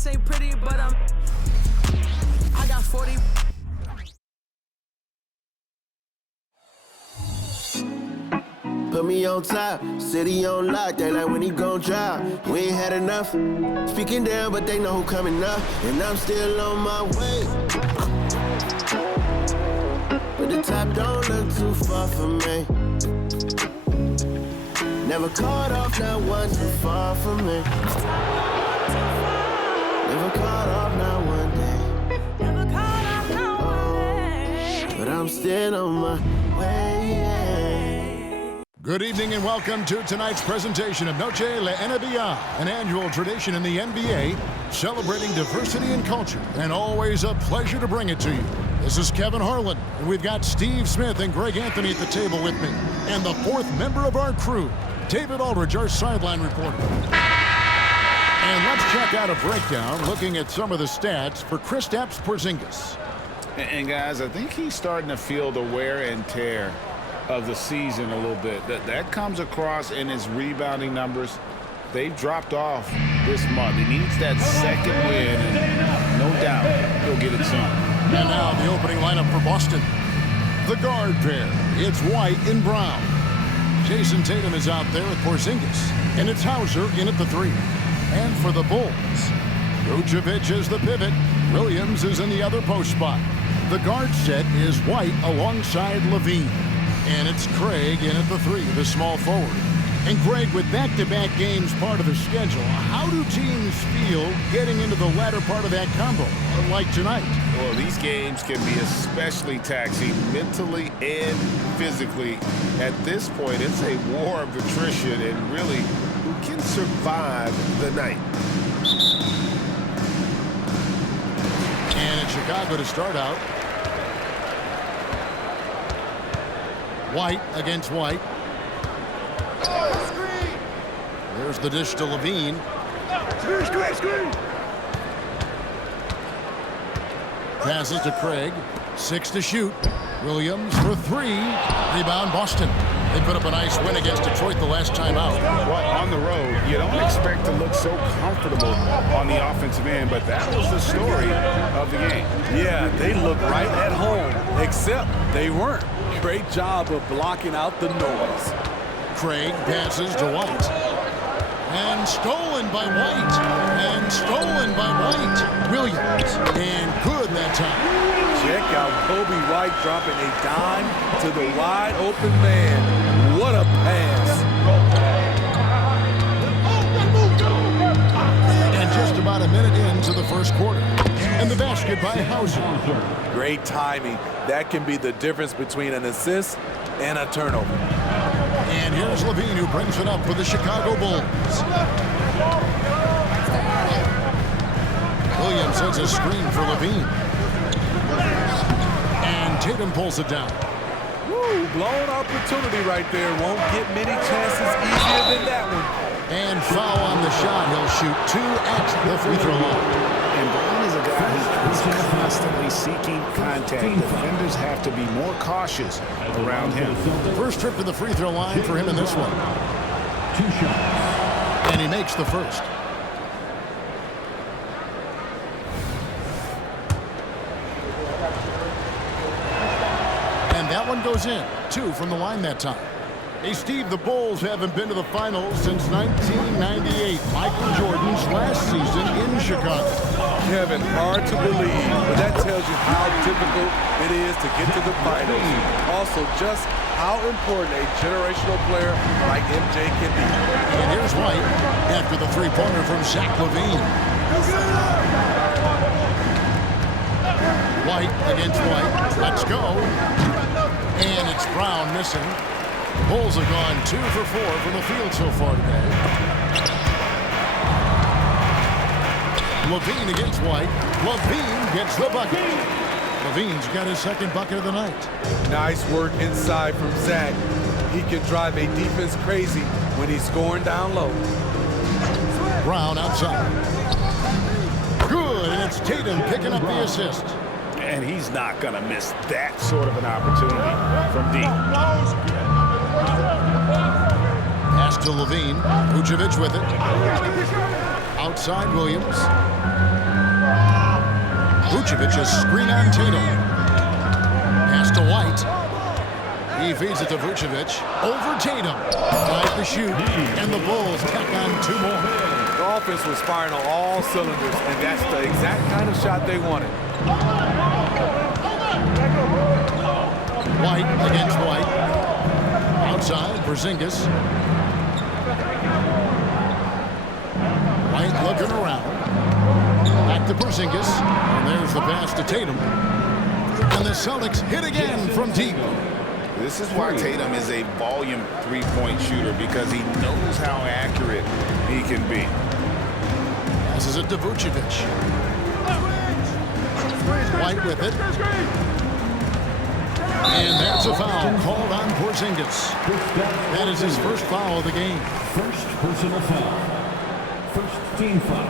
ass ain't pretty, but I got 40. Put me on top, city on lock, they like when he gon' drop. We ain't had enough, speaking down, but they know who coming up. And I'm still on my way. But the top don't look too far from me. Never caught off, not one too far from me. Never caught off, not one day. Never caught up, not one day. But I'm still on my way. Good evening and welcome to tonight's presentation of Noche La NBA, an annual tradition in the NBA, celebrating diversity and culture, and always a pleasure to bring it to you. This is Kevin Harlan, and we've got Steve Smith and Greg Anthony at the table with me, and the fourth member of our crew, David Aldridge, our sideline reporter. And let's check out a breakdown looking at some of the stats for Kristaps Porzingis. And guys, I think he's starting to feel the wear and tear of the season a little bit. That comes across in his rebounding numbers. They've dropped off this month. He needs that second win, and no doubt he'll get it soon. And now the opening lineup for Boston. The guard pair, it's White and Brown. Jason Tatum is out there with Porzingis, and it's Hauser in at the 3. And for the Bulls, Vucevic is the pivot. Williams is in the other post spot. The guard set is White alongside Levine. And it's Craig in at the 3, the small forward. And Greg, with back-to-back games part of the schedule, how do teams feel getting into the latter part of that combo, like tonight? Well, these games can be especially taxing mentally and physically. At this point, it's a war of attrition, and really, who can survive the night? And it's Chicago to start out. White against White. There's the dish to Levine. Screen. Passes to Craig. 6 to shoot. Williams for 3. Rebound Boston. They put up a nice win against Detroit the last time out. Well, on the road, you don't expect to look so comfortable on the offensive end, but that was the story of the game. Yeah, they look right at home, except they weren't. Great job of blocking out the noise. Craig passes to White. And stolen by White. And stolen by White. Williams. And good that time. Check out Kobe White dropping a dime to the wide open man. What a pass. And just about a minute into the first quarter. And the basket by Hauser. Great timing. That can be the difference between an assist and a turnover. And here's Levine, who brings it up for the Chicago Bulls. Williams sends a screen for Levine. And Tatum pulls it down. Woo, blown opportunity right there. Won't get many chances easier than that one. And foul on the shot. He'll shoot 2 at the free throw line. And Brown is a guy who's constantly seeking contact. Defenders have to be more cautious around him. First trip to the free throw line for him in this one. 2 shots. And he makes the first. And that one goes in. 2 from the line that time. Hey, Steve, the Bulls haven't been to the finals since 1998, Michael Jordan's last season in Chicago. Kevin, hard to believe, but that tells you how difficult it is to get to the finals. Also, just how important a generational player like MJ can be. And here's White after the three-pointer from Zach LaVine. White against White. Let's go. And it's Brown missing. The Bulls have gone 2 for 4 from the field so far today. LaVine against White. LaVine gets the bucket. LaVine's got his second bucket of the night. Nice work inside from Zach. He can drive a defense crazy when he's scoring down low. Brown outside. Good, and it's Tatum picking up the assist. And he's not going to miss that sort of an opportunity from deep. Pass to Levine. Vucevic with it. outside Williams. Vucevic a screen on Tatum. Pass to White. He feeds it to Vucevic. Over Tatum. 5 to shoot. And the Bulls tack on 2 more. The offense was firing on all cylinders, and that's the exact kind of shot they wanted. White against White. Outside, Porzingis. White looking around. Back to Porzingis. And there's the pass to Tatum. And the Celtics hit again from deep. This is why Tatum is a volume three-point shooter, because he knows how accurate he can be. Passes it to Vucevic. White with it. And that's a foul called on Porzingis. That is his first foul of the game. First personal foul. First team foul.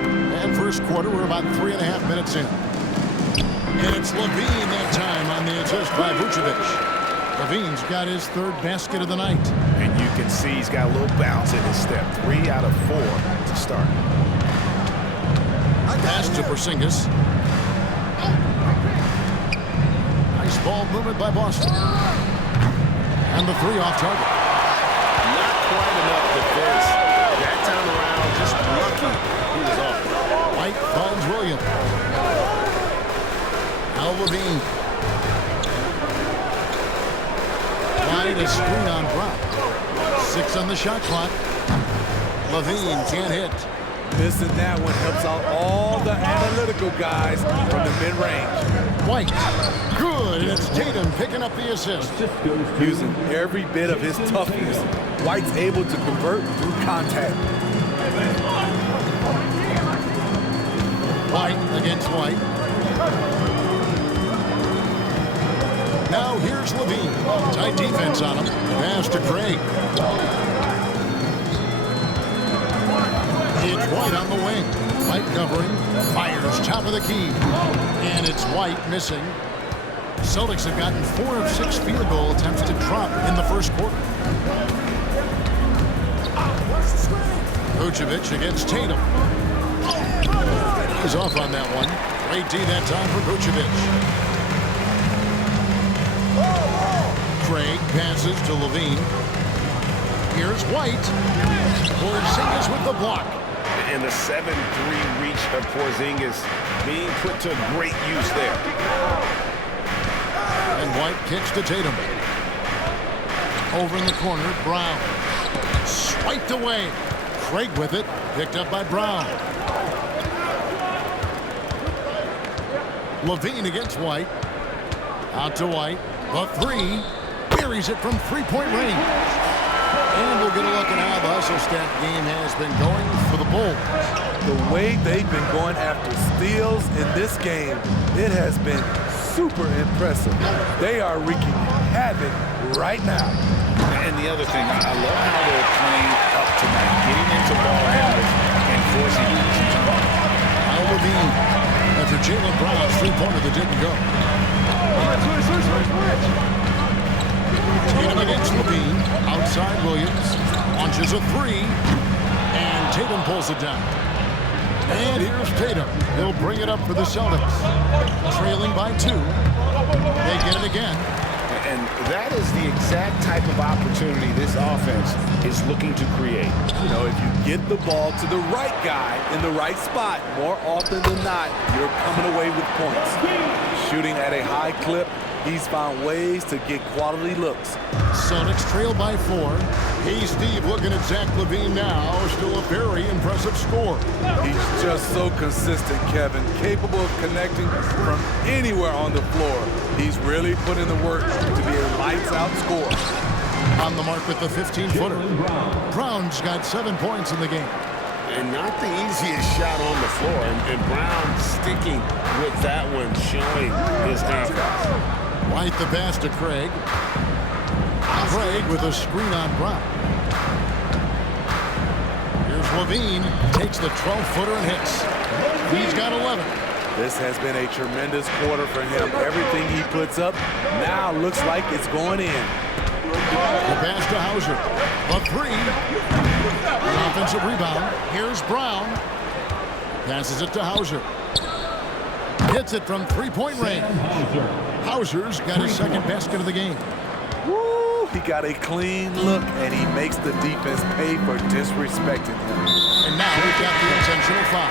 And first quarter, we're about 3.5 minutes in. And it's Levine that time on the assist by Vucevic. Levine's got his 3rd basket of the night. And you can see he's got a little bounce in his step. 3 out of 4 to start. Pass to Porzingis. Nice ball movement by Boston. And the 3 off target. Not quite enough defense. That time around, just lucky he was off. White finds Williams. Now Levine. White a screen on Brown. 6 on the shot clock. Levine can't hit. Missing that one helps out all the analytical guys from the mid-range. White. Good. And it's Tatum picking up the assist. Using every bit of his toughness. White's able to convert through contact. White against White. Now here's Levine. Tight defense on him. Pass to Craig. It's White on the wing. White covering. Fires top of the key. And it's White missing. Celtics have gotten 4 of 6 field goal attempts to drop in the first quarter. Vucevic against Tatum. He's off on that one. Great D that time for Vucevic. Craig passes to Levine. Here's White. Porzingis with the block. And the 7-3 reach of Porzingis being put to great use there. And White kicks to Tatum. Over in the corner, Brown. Swiped away. Craig with it. Picked up by Brown. Levine against White. Out to White. The 3. Buries it from 3-point range. And we'll get a look at how the hustle stat game has been going for the Bulls. The way they've been going after steals in this game, it has been super impressive. They are wreaking havoc right now. And the other thing, I love how they're playing up tonight, getting into ball handlers and forcing some time. Now Levine, after Jaylen Brown's 3-pointer that didn't go. Tatum against Levine, outside Williams, launches a 3, and Tatum pulls it down. And here's Tatum. He'll bring it up for the Celtics. Trailing by 2. They get it again. And that is the exact type of opportunity this offense is looking to create. You know, if you get the ball to the right guy in the right spot, more often than not, you're coming away with points. Shooting at a high clip, he's found ways to get quality looks. Celtics trail by 4. Hey, Steve, looking at Zach LaVine now. Still a very impressive score. He's just so consistent, Kevin. Capable of connecting from anywhere on the floor. He's really put in the work to be a lights-out scorer. On the mark with the 15-footer. Brown's got 7 points in the game. And not the easiest shot on the floor. And Brown sticking with that one, showing his confidence. White the pass to Craig. Craig with a screen on Brown. Here's Levine. Takes the 12-footer and hits. He's got 11. This has been a tremendous quarter for him. Everything he puts up now looks like it's going in. The pass to Hauser. A three. The offensive rebound. Here's Brown. Passes it to Hauser. Hits it from three-point range. Hauser's got his second basket of the game. Woo! He got a clean look, and he makes the defense pay for disrespecting him. And now we've got the intentional foul.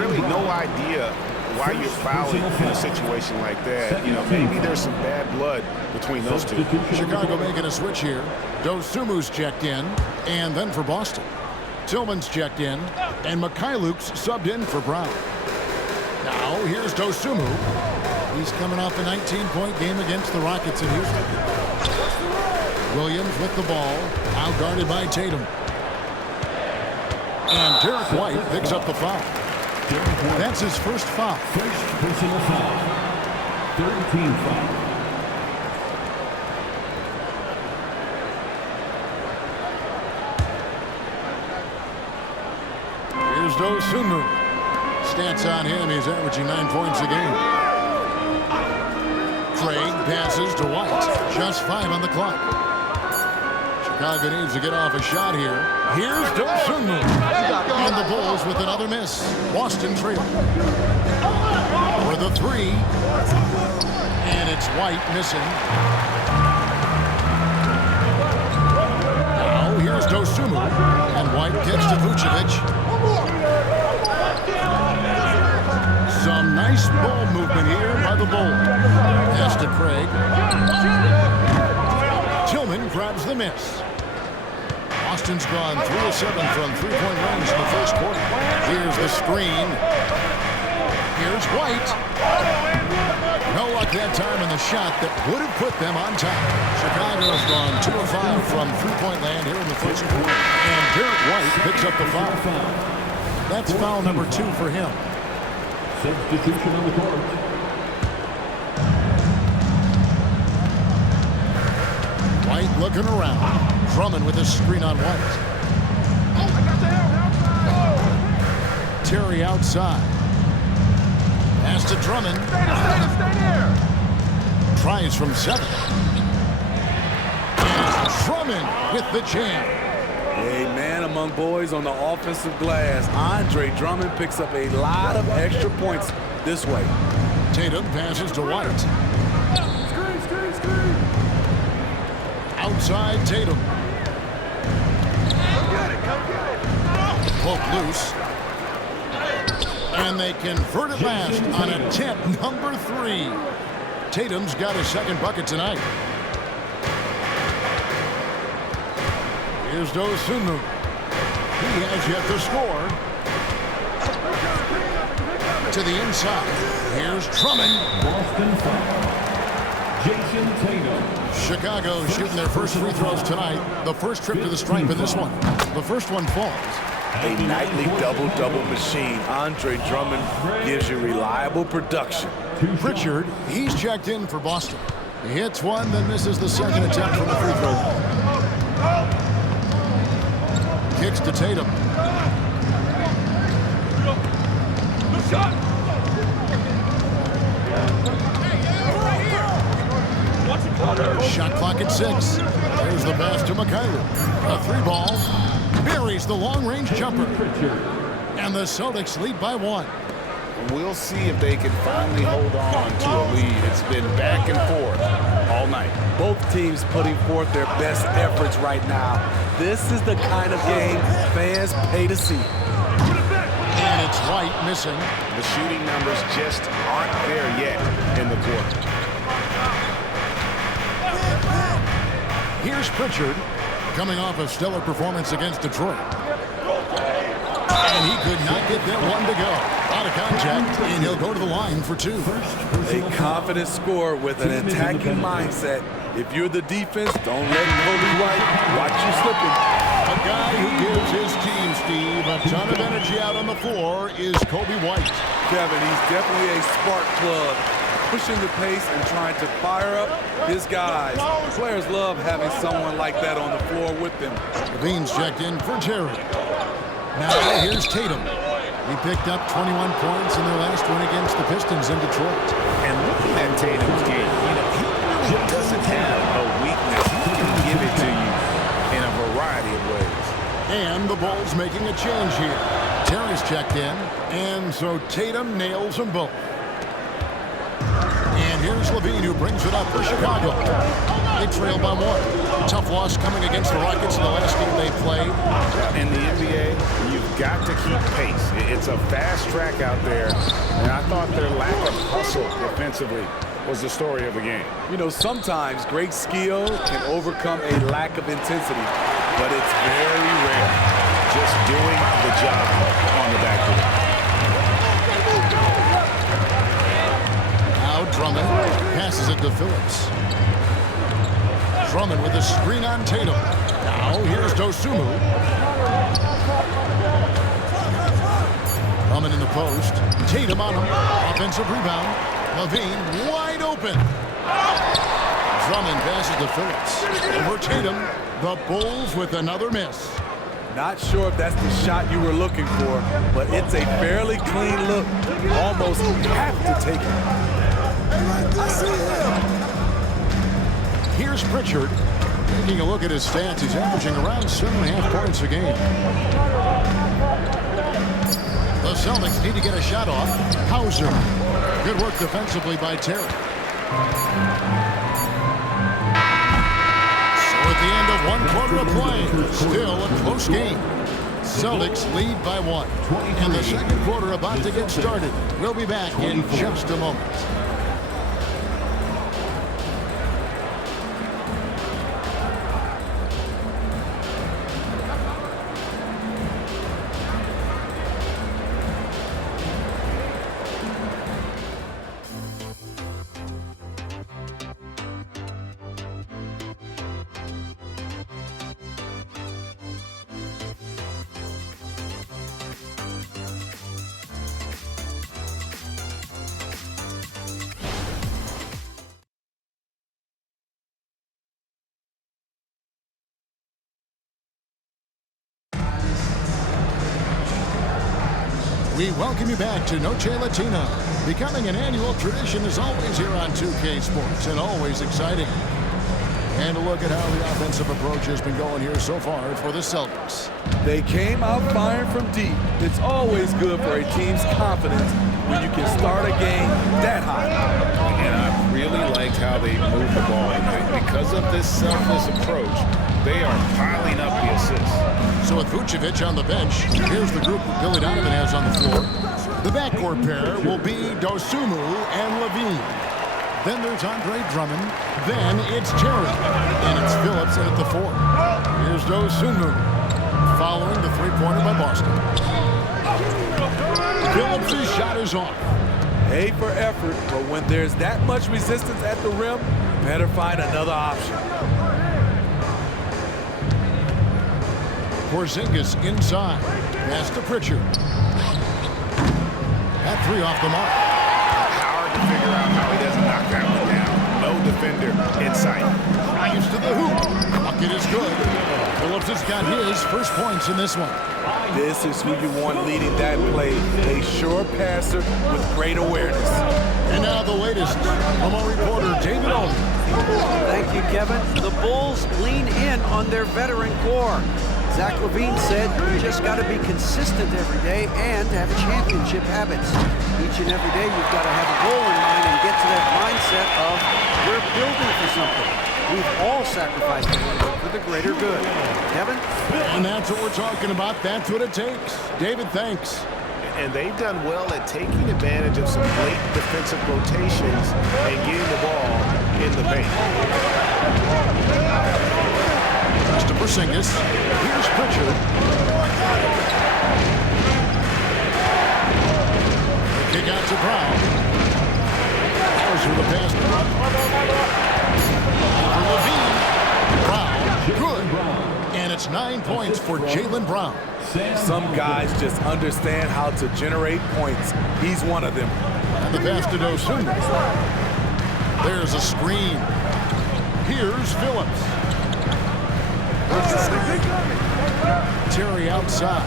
Really no idea why you're fouling in a situation like that. You know, maybe there's some bad blood between those two. Chicago making a switch here. Dosumu's checked in, and then for Boston. Tillman's checked in, and Mikhailuk's subbed in for Brown. Now, here's Dosumu. He's coming off a 19-point game against the Rockets in Houston. Williams with the ball, out guarded by Tatum. And Derek White picks up the foul. That's his first foul. First personal foul. 13 foul. Here's Dosunmu. Stats on him, he's averaging 9 points a game. Craig passes to White. Just 5 on the clock. Chicago needs to get off a shot here. Here's Dosunmu. And the Bulls with another miss. Boston trail. For the three. And it's White missing. Now here's Dosunmu. And White gets to Vucevic. Some nice ball movement here by the Bulls. Pass to Craig. Tillman grabs the miss. Boston's gone 3 of 7 from three-point range in the first quarter. Here's the screen. Here's White. No luck that time in the shot that would have put them on top. Chicago's gone 2 of 5 from three-point land here in the first quarter. And Derek White picks up the foul. That's foul number 2 for him. Substitution on the court. White looking around. Drummond with a screen on White. Terry outside. Pass to Drummond. Tries from 7. And Drummond with the jam. A man among boys on the offensive glass. Andre Drummond picks up a lot of extra points this way. Tatum passes to White. Outside Tatum. Poke loose. And they convert it last on attempt number 3. Tatum's got his second bucket tonight. Here's Dosunmu. He has yet to score. To the inside. Here's Drummond. Boston foul. Jason Tatum. Chicago shooting their first free throws tonight. The first trip to the stripe in this one. The first one falls. A nightly double-double machine. Andre Drummond gives you reliable production. Pritchard, he's checked in for Boston. He hits one, then misses the second attempt from the free throw line. Kicks to Tatum. Shot clock at 6. There's the pass to Mikhailuk. A 3-ball. Buries the long-range jumper. And the Celtics lead by 1. We'll see if they can finally hold on to a lead. It's been back and forth all night. Both teams putting forth their best efforts right now. This is the kind of game fans pay to see. And it's White missing. The shooting numbers just aren't there yet in the quarter. Here's Pritchard, coming off a stellar performance against Detroit. And he could not get that one to go. Out of contact, and he'll go to the line for 2. A confident scorer with an attacking mindset. If you're the defense, don't let Kobe White watch you slipping. A guy who gives his team, Steve, a ton of energy out on the floor is Kobe White. Kevin, he's definitely a spark plug, pushing the pace and trying to fire up his guys. Players love having someone like that on the floor with them. Levine's checked in for Terry. Now here's Tatum. He picked up 21 points in their last win against the Pistons in Detroit. And looking at Tatum's game, he really doesn't have a weakness. He can And the Bulls making a change here. Terry's checked in, and so Tatum nails them both. And here's Levine, who brings it up for Chicago. They trail by 1. Tough loss coming against the Rockets in the last game they played. In the NBA, you've got to keep pace. It's a fast track out there, and I thought their lack of hustle defensively was the story of the game. You know, sometimes great skill can overcome a lack of intensity, but it's very rare. Just doing the job on the backcourt. Now Drummond passes it to Phillips. Drummond with a screen on Tatum. Now here's Dosunmu. Drummond in the post. Tatum on him. Offensive rebound. Levine wide open. Drummond passes to Phillips. Over Tatum. The Bulls with another miss. Not sure if that's the shot you were looking for, but it's a fairly clean look. Almost have to take it. Here's Pritchard. Taking a look at his stats, he's averaging around 7.5 points a game. The Celtics need to get a shot off. Hauser. Good work defensively by Terry. So at the end of 1 quarter of play, still a close game. Celtics lead by 1. And the second quarter about to get started. We'll be back in just a moment. We welcome you back to Noche Latina. Becoming an annual tradition is always here on 2K Sports and always exciting. And a look at how the offensive approach has been going here so far for the Celtics. They came out firing from deep. It's always good for a team's confidence when you can start a game that high. And I really liked how they moved the ball tonight. Because of this selfless approach, they are piling up the assists. So with Vucevic on the bench, here's the group that Billy Donovan has on the floor. The backcourt pair will be Dosunmu and Levine. Then there's Andre Drummond. Then it's Terry. And it's Phillips in at the 4. Here's Dosunmu. Following the three-pointer by Boston. Phillips' shot is off. A for effort, but when there's that much resistance at the rim, better find another option. Porzingis inside. Pass to Pritchard. That 3 off the mark. Hard to figure out how he doesn't knock that one down. No defender in sight. Drives to the hoop. Bucket is good. Phillips has got his first points in this one. This is who you want leading that play. A sure passer with great awareness. And now the latest from our reporter, David Olden. Thank you, Kevin. The Bulls lean in on their veteran core. Zach LaVine said, you just got to be consistent every day and have championship habits. Each and every day, you've got to have a goal in mind and get to that mindset of we're building for something. We've all sacrificed a little bit for the greater good. Kevin? And that's what we're talking about. That's what it takes. David, thanks. And they've done well at taking advantage of some late defensive rotations and getting the ball in the paint. To Porzingis. Here's Pritchard. Kick out to Brown. Hauser the pass. For Levine. Brown. Good. And it's 9 points for Jaylen Brown. Some guys just understand how to generate points. He's one of them. And the pass to Dosunmu. There's a screen. Here's Phillips. Terry outside.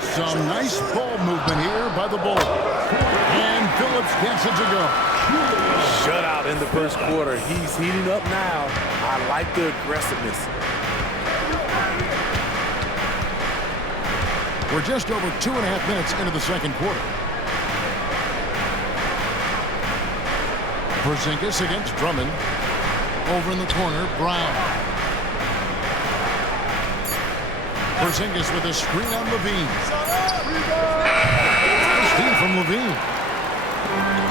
Some nice ball movement here by the Bulls. And Phillips gets it to go. Shutout in the first quarter. He's heating up now. I like the aggressiveness. We're just over 2.5 minutes into the second quarter. Porzingis against Drummond. Over in the corner, Brown. Porzingis with a screen on Levine. Steal from Levine.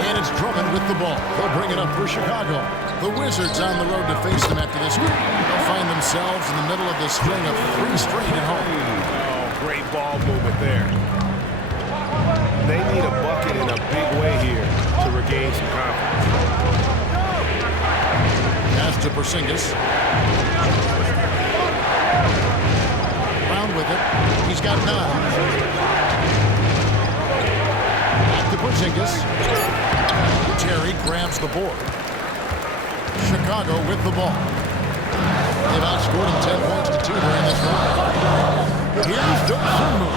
And it's Drummond with the ball. They'll bring it up for Chicago. The Wizards on the road to face them after this game. They'll find themselves in the middle of this string of 3 straight at home. Oh, great ball movement there. They need a bucket in a big way here to regain some confidence. Pass to Porzingis. Brown with it. He's got 9. Back to Porzingis. Terry grabs the board. Chicago with the ball. They've outscored him 10 points to 2 during this round. Here's Dosunmu.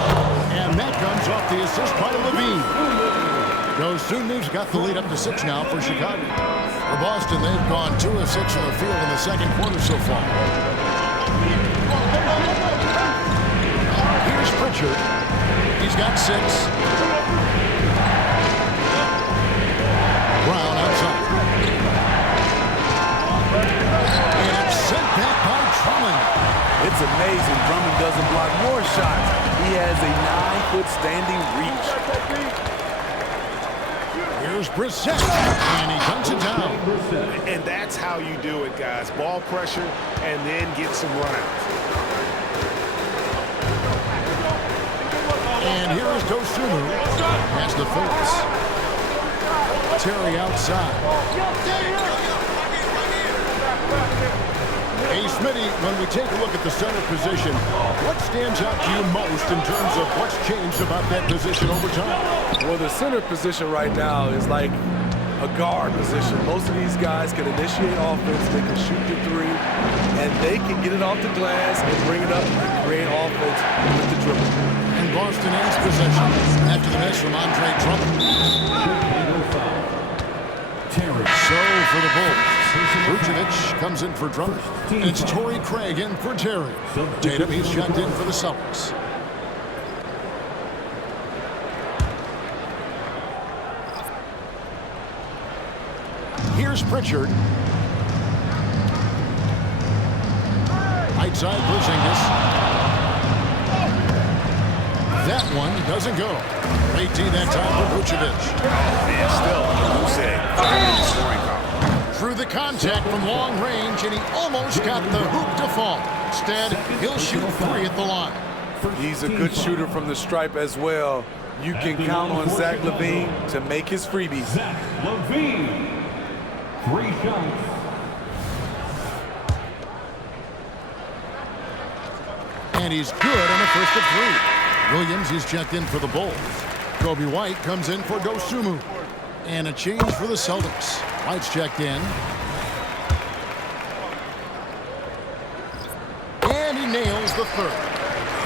And that comes off the assist by Levine. Dosunmu's got the lead up to 6 now for Chicago. For Boston, they've gone 2 of 6 from the field in the second quarter so far. Here's Pritchard. He's got 6. Brown outside. And it's sent back by Drummond. It's amazing Drummond doesn't block more shots. He has a 9-foot standing reach. Here's Brissett, and he dunks it down. And that's how you do it, guys. Ball pressure and then get some runs. And here is Dosunmu. Has the Phillips. Terry outside. Hey, Smitty, when we take a look at the center position, what stands out to you most in terms of what's changed about that position over time? Well, the center position right now is like a guard position. Most of these guys can initiate offense, they can shoot the 3, and they can get it off the glass and bring it up and create offense with the dribble. And Boston ends possession after the miss from Andre Drummond. So for the Bulls, Vucevic comes in for Drummond. And it's Torrey Craig in for Terry. Tatum, he's checked in for the Celtics. Here's Pritchard. Right side, Porzingis. That one doesn't go. 18 that time for Vucevic. And still, who said, scoring column. Through the contact from long range, and he almost got the hoop to fall. Instead, he'll shoot 3 at the line. He's a good shooter from the stripe as well. You can count on Zach LaVine to make his freebies. Zach LaVine. 3 shots. And he's good on the first of 3. Williams is checked in for the Bulls. Kobe White comes in for Dosunmu. And a change for the Celtics. White's checked in. And he nails the 3rd.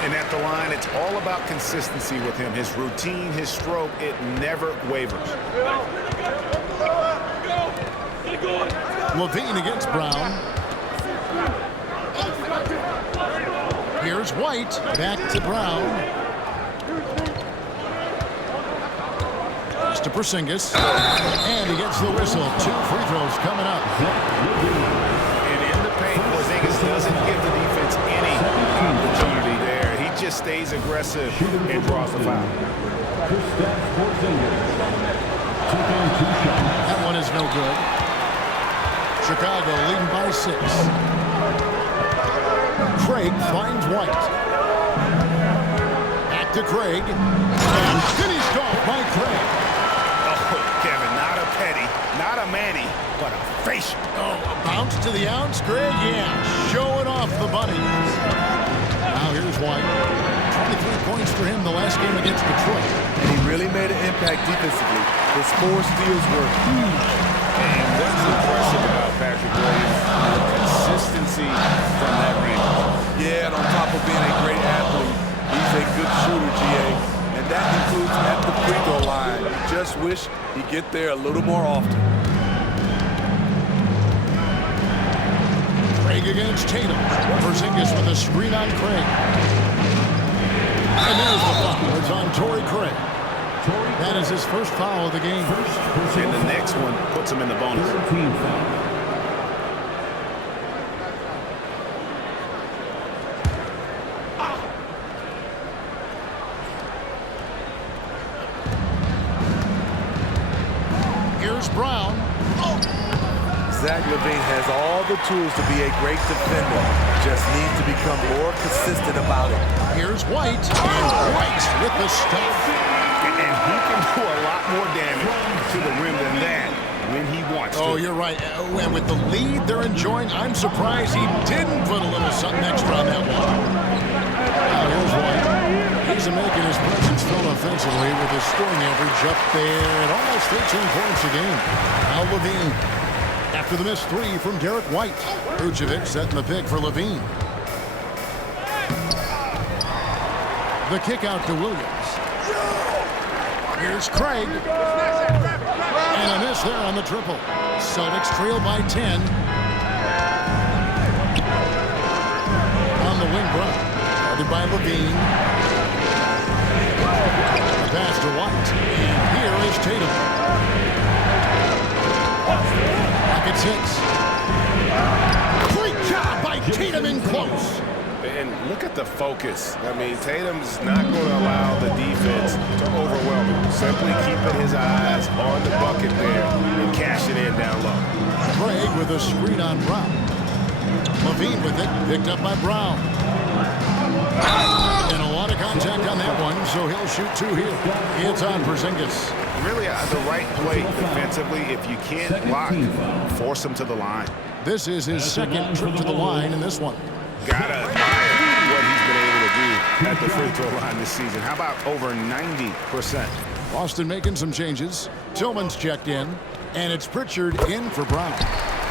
And at the line, it's all about consistency with him. His routine, his stroke, it never wavers. Levine against Brown. Here's White. Back to Brown. To Porzingis, and he gets the whistle. 2 free throws coming up. And in the paint, Porzingis doesn't give the defense any opportunity there. He just stays aggressive and draws the foul. That one is no good. Chicago leading by 6. Craig finds White. Back to Craig. And finished off by Craig. Kevin, not a petty, not a Manny, but a facial. Oh, a bounce to the ounce, Craig? Yeah, showing off the bunnies. Now here's White. 23 points for him the last game against Detroit. And he really made an impact defensively. His 4 steals were huge. And what's impressive about Patrick Williams, the consistency from that range. Yeah, and on top of being a great athlete, he's a good shooter, GA. And that includes at the free throw line. You just wish he'd get there a little more often. Craig against Tatum. Porzingis with a screen on Craig. And there's the foul. It's on Torrey Craig. That is his first foul of the game. And the next one puts him in the bonus. 13 foul. Here's Brown. Zach LaVine has all the tools to be a great defender. Just needs to become more consistent about it. Here's White. And White with the stuff. And he can do a lot more damage to the rim than that when he wants to. Oh, you're right. And with the lead they're enjoying, I'm surprised he didn't put a little something extra on that one. Now here's White. He's making his presence felt offensively with his scoring average up there at almost 13 points a game. Now LaVine. After the missed three from Derek White. Vucevic setting the pick for LaVine. The kick out to Williams. Here's Craig. And a miss there on the triple. Celtics trail by 10. On the wing, Brown. Guarded by LaVine. The pass to White. And here is Tatum. Rockets hits. Great job by Tatum in close. And look at the focus. I mean, Tatum's not going to allow the defense to overwhelm him. Simply keeping his eyes on the bucket there and cashing in down low. Craig with a screen on Brown. LaVine with it, picked up by Brown. And a lot of contact on that one, so he'll shoot two here. It's on Porzingis. Really the right play defensively. If you can't block, force him to the line. This is his second trip to the line in this one. Gotta admire what he's been able to do at the free throw line this season. How about over 90%? Boston making some changes. Tillman's checked in, and it's Pritchard in for Brown.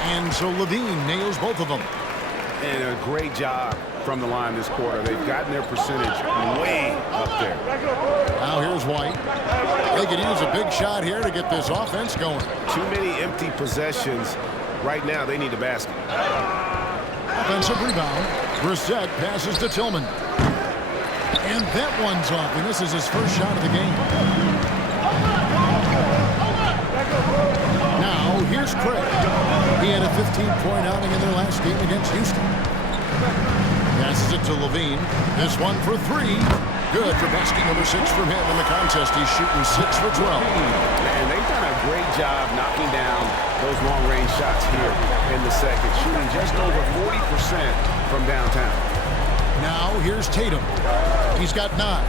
And so LaVine nails both of them. And a great job from the line this quarter. They've gotten their percentage way up there. Now here's White. They could use a big shot here to get this offense going. Too many empty possessions. Right now, they need a basket. Offensive rebound. Brissett passes to Tillman. And that one's off, and this is his first shot of the game. Now, here's Craig. He had a 15-point outing in their last game against Houston. Passes it to LaVine. This one for three. Good for basket number 6 from him in the contest. He's shooting 6 for 12. And they've done a great job knocking down those long-range shots here in the second, shooting just over 40% from downtown. Now here's Tatum. He's got 9.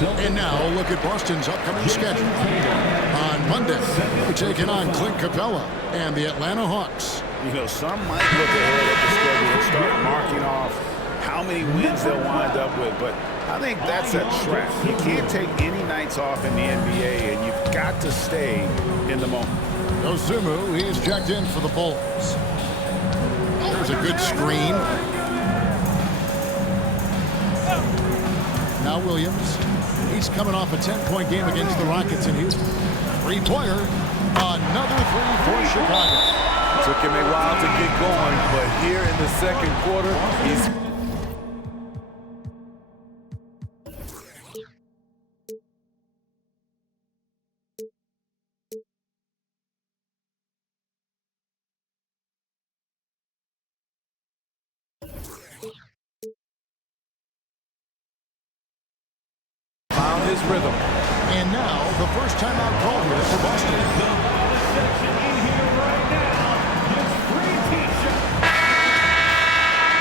And now look at Boston's upcoming schedule. On Monday, we're taking on Clint Capella and the Atlanta Hawks. You know, some might look ahead at the schedule and start marking off how many wins they'll wind up with, but I think that's a trap. You can't take any nights off in the NBA, and you've got to stay in the moment. Osumu, he's checked in for the Bulls. There's a good screen. Now Williams. He's coming off a 10-point game against the Rockets in Houston. Three-pointer. Another three for Chicago. Took him a while to get going, but here in the second quarter, he's... found his rhythm. And now, the first timeout call here for Boston.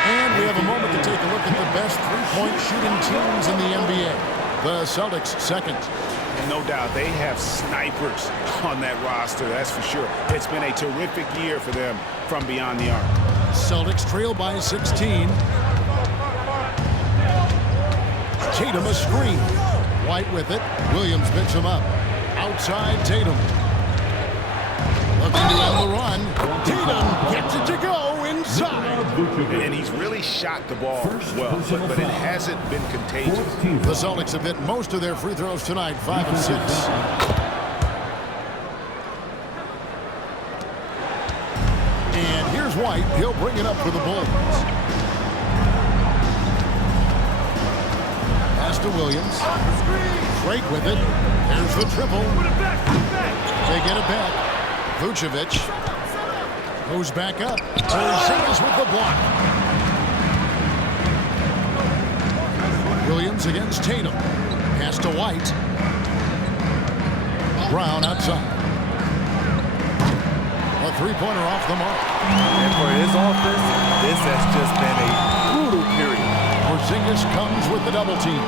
And we have a moment to take a look at the best three-point shooting teams in the NBA. The Celtics second. And no doubt they have snipers on that roster, that's for sure. It's been a terrific year for them from beyond the arc. Celtics trail by 16. Tatum a screen. White with it. Williams picks him up. Outside Tatum. Looking to end the run. Tatum gets it to go inside. And he's really shot the ball well, but it hasn't been contagious. The Celtics have hit most of their free throws tonight, 5 of 6. And here's White. He'll bring it up for the Bulls. Pass to Williams. Drake with it. There's the triple. They get it back. Vucevic goes back up. Porzingis with the block. Williams against Tatum. Pass to White. Brown outside. A three-pointer off the mark. And for his offense, this has just been a brutal period. Porzingis comes with the double team.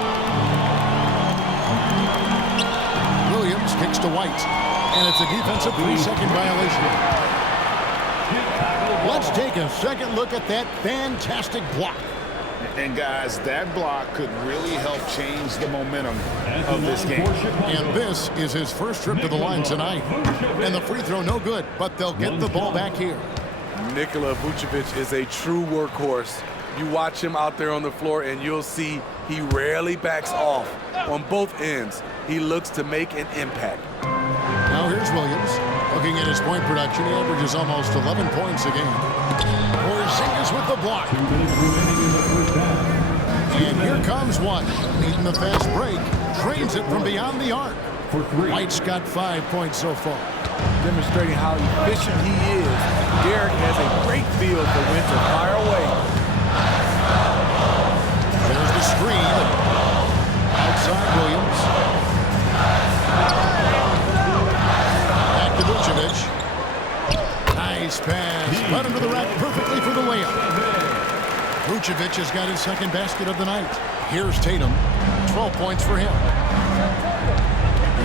Williams kicks to White. And it's a defensive 3-second violation. Let's take a second look at that fantastic block. And guys, that block could really help change the momentum of this game. And this is his first trip to the line tonight. And the free throw no good, but they'll get the ball back here. Nikola Vucevic is a true workhorse. You watch him out there on the floor and you'll see he rarely backs off. On both ends, he looks to make an impact. Now here's Williams. Looking at his point production, he averages almost 11 points a game. Porzingis with the block. And here comes White, leading the fast break. Trains it from beyond the arc. White's got 5 points so far. Demonstrating how efficient he is. Derek has a great feel for when to fire away. There's the screen. Outside Williams. Back to Vucevic. Nice pass. Put him to the rack perfectly for the layup. Vucevic has got his second basket of the night. Here's Tatum. 12 points for him.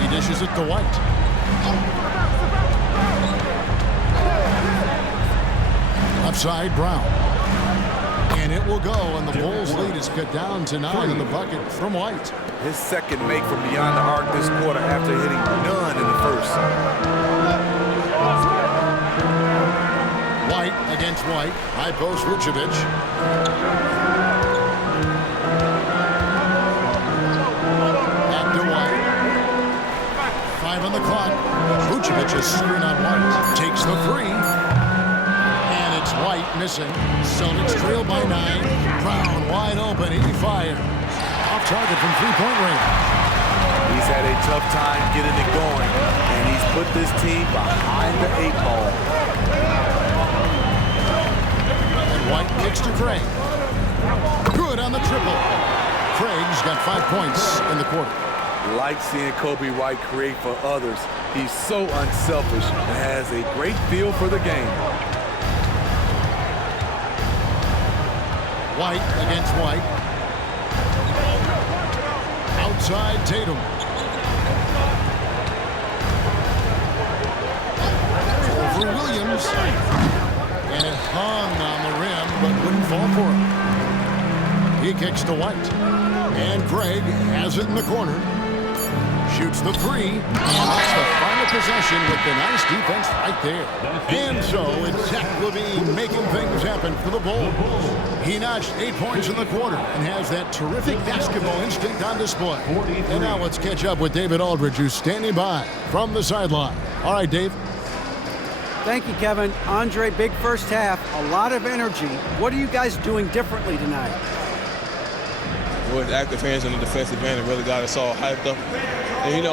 He dishes it to White. Left side, Brown. And it will go, and the Bulls' lead is cut down to 9 in the bucket from White. His second make from beyond the arc this quarter after hitting none in the first. White against White. High post Vucevic. Back to White. 5 on the clock. Vucevic is screen on White. Takes the three. And it's White missing. Celtics trail by 9. Brown wide open. He fires. Off target from three-point range. He's had a tough time getting it going, and he's put this team behind the 8 ball. White kicks to Craig. Good on the triple. Craig's got 5 points in the quarter. Like seeing Kobe White create for others. He's so unselfish and has a great feel for the game. White against White. Outside Tatum. Over Williams. And it hung on the rim, but wouldn't fall for him. He kicks to White. And Craig has it in the corner. Shoots the three. And that's the final possession with the nice defense right there. And so it's Zach LaVine making things happen for the Bulls. He notched 8 points in the quarter and has that terrific basketball instinct on display. And now let's catch up with David Aldridge, who's standing by from the sideline. All right, Dave. Thank you, Kevin. Andre, big first half, a lot of energy. What are you guys doing differently tonight? With active hands in the defensive end, it really got us all hyped up. And,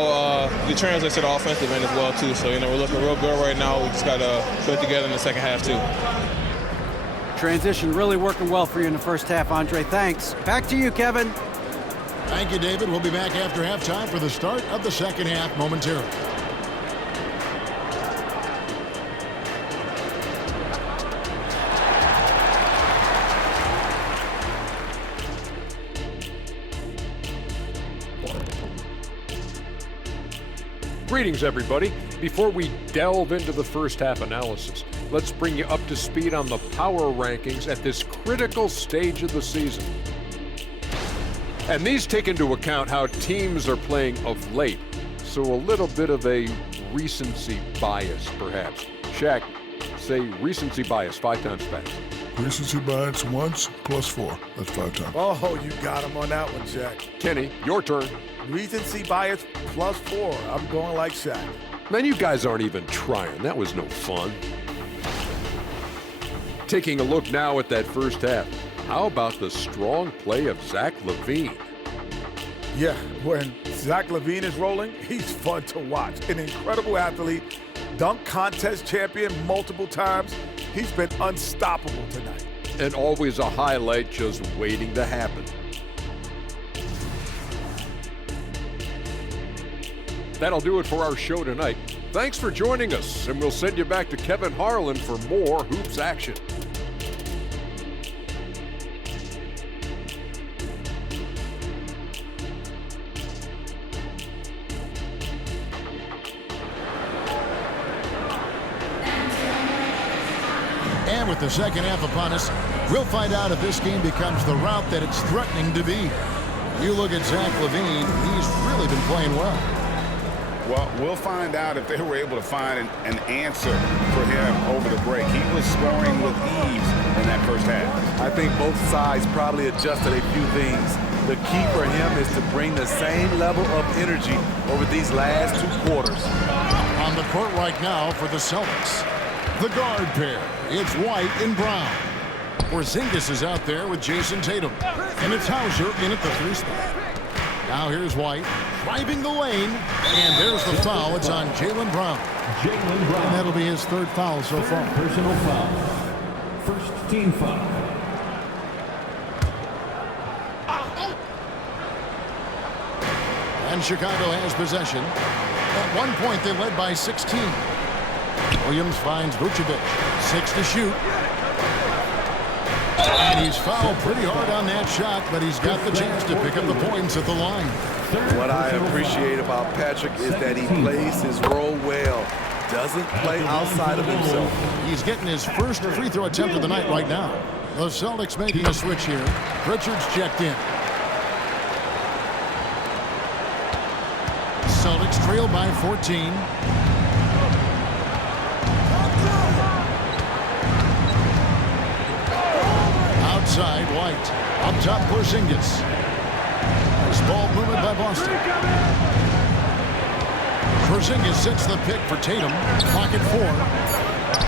it translates to the offensive end as well, too. So, we're looking real good right now. We just got to put it together in the second half, too. Transition really working well for you in the first half, Andre. Thanks. Back to you, Kevin. Thank you, David. We'll be back after halftime for the start of the second half momentarily. Greetings, everybody. Before we delve into the first half analysis, let's bring you up to speed on the power rankings at this critical stage of the season. And these take into account how teams are playing of late, so a little bit of a recency bias, perhaps. Shaq, say recency bias 5 times fast. Recency bias once plus 4. That's 5 times. Oh, you got him on that one, Shaq. Kenny, your turn. Recency bias plus 4. I'm going like Shaq. Man, you guys aren't even trying. That was no fun. Taking a look now at that first half, how about the strong play of Zach LaVine? Yeah, when Zach LaVine is rolling, he's fun to watch. An incredible athlete, dunk contest champion multiple times. He's been unstoppable tonight. And always a highlight just waiting to happen. That'll do it for our show tonight. Thanks for joining us, and we'll send you back to Kevin Harlan for more Hoops action. And with the second half upon us, we'll find out if this game becomes the route that it's threatening to be. You look at Zach LaVine, he's really been playing well. Well, we'll find out if they were able to find an answer for him over the break. He was scoring with ease in that first half. I think both sides probably adjusted a few things. The key for him is to bring the same level of energy over these last 2 quarters. On the court right now for the Celtics, the guard pair. It's White and Brown. Porzingis is out there with Jason Tatum. And it's Hauser in at the 3 spot. Now here's White driving the lane. And there's the foul. It's on Jaylen Brown. And that'll be his 3rd foul so far. Personal foul. First team foul. And Chicago has possession. At one point, they led by 16. Williams finds Vucevic. 6 to shoot. And he's fouled pretty hard on that shot, but he's got the chance to pick up the points at the line. What I appreciate about Patrick is that he plays his role well. Doesn't play outside of himself. He's getting his first free throw attempt of the night right now. The Celtics making a switch here. Richards checked in. Celtics trail by 14. Outside, White. Up top, Porzingis. Nice ball movement by Boston. Porzingis sets the pick for Tatum. Clock at 4.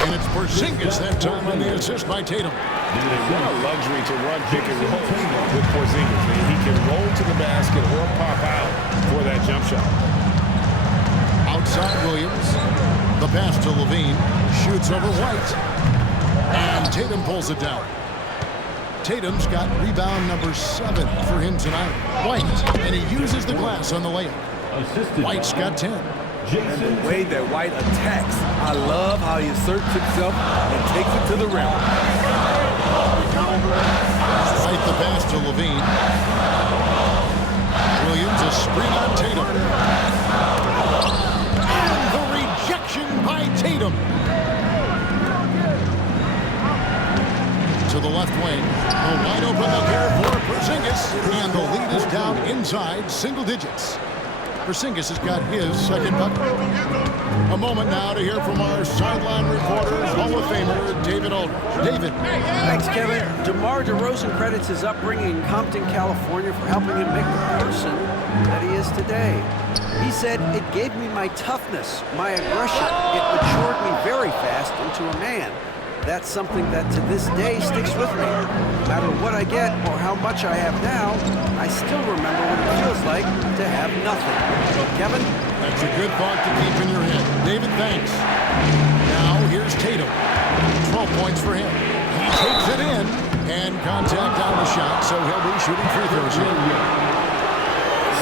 And it's Porzingis that time on the assist by Tatum. What a luxury to run pick and roll with Porzingis. He can roll to the basket or pop out for that jump shot. Outside Williams. The pass to LaVine. Shoots over White. And Tatum pulls it down. Tatum's got rebound number 7 for him tonight. White, and he uses the glass on the layup. White's got 10. And the way that White attacks, I love how he asserts himself and takes it to the rim. White the pass to LaVine. Williams a screen on Tatum. And the rejection by Tatum. To the left wing. A wide open look here for Porzingis. And the lead is down inside single digits. Porzingis has got his second bucket. A moment now to hear from our sideline reporter, Hall of Famer David Aldridge. David. Thanks, Kevin. DeMar DeRozan credits his upbringing in Compton, California for helping him make the person that he is today. He said, "It gave me my toughness, my aggression. It matured me very fast into a man. That's something that to this day sticks with me. No matter what I get or how much I have now, I still remember what it feels like to have nothing." Kevin? That's a good thought to keep in your head. David, thanks. Now here's Tatum. 12 points for him. He takes it in and contact on the shot, so he'll be shooting free throws here.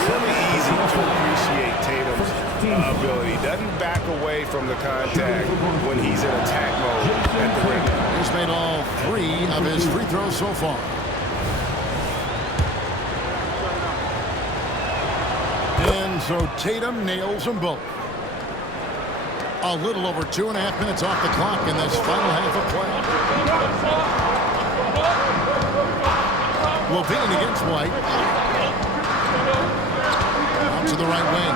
Really easy to appreciate Tatum's ability. He doesn't back away from the contact when he's in attack mode at the rim. He's made all 3 of his free throws so far. And so Tatum nails them both. A little over 2.5 minutes off the clock in this final half of play. LaVine against White. Out to the right wing.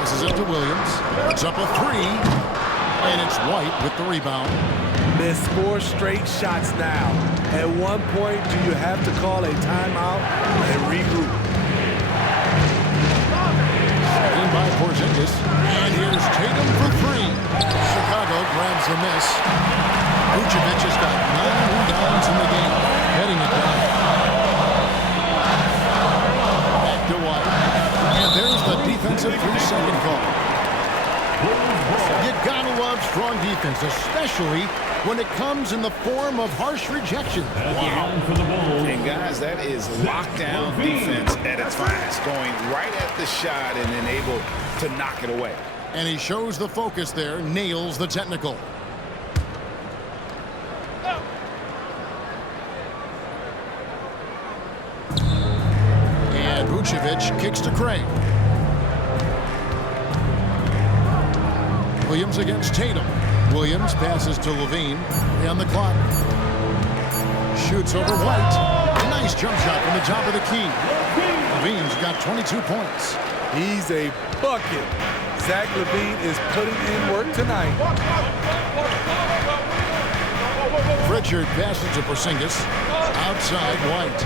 This is up to Williams. It's up a 3. And it's White with the rebound. Missed 4 straight shots now. At one point, do you have to call a timeout and regroup? In by Porzingis. And here's Tatum for 3. Chicago grabs the miss. Vucevic has got 9 rebounds in the game, heading it down. strong defense, especially when it comes in the form of harsh rejection. Wow. And guys, that is lockdown defense at its finest, going right at the shot and then able to knock it away. And he shows the focus there, nails the technical. And Vucevic kicks to Craig. Williams against Tatum. Williams passes to Levine. On the clock. Shoots over White. A nice jump shot from the top of the key. Levine's got 22 points. He's a bucket. Zach LaVine is putting in work tonight. Pritchard passes to Porzingis. Outside White.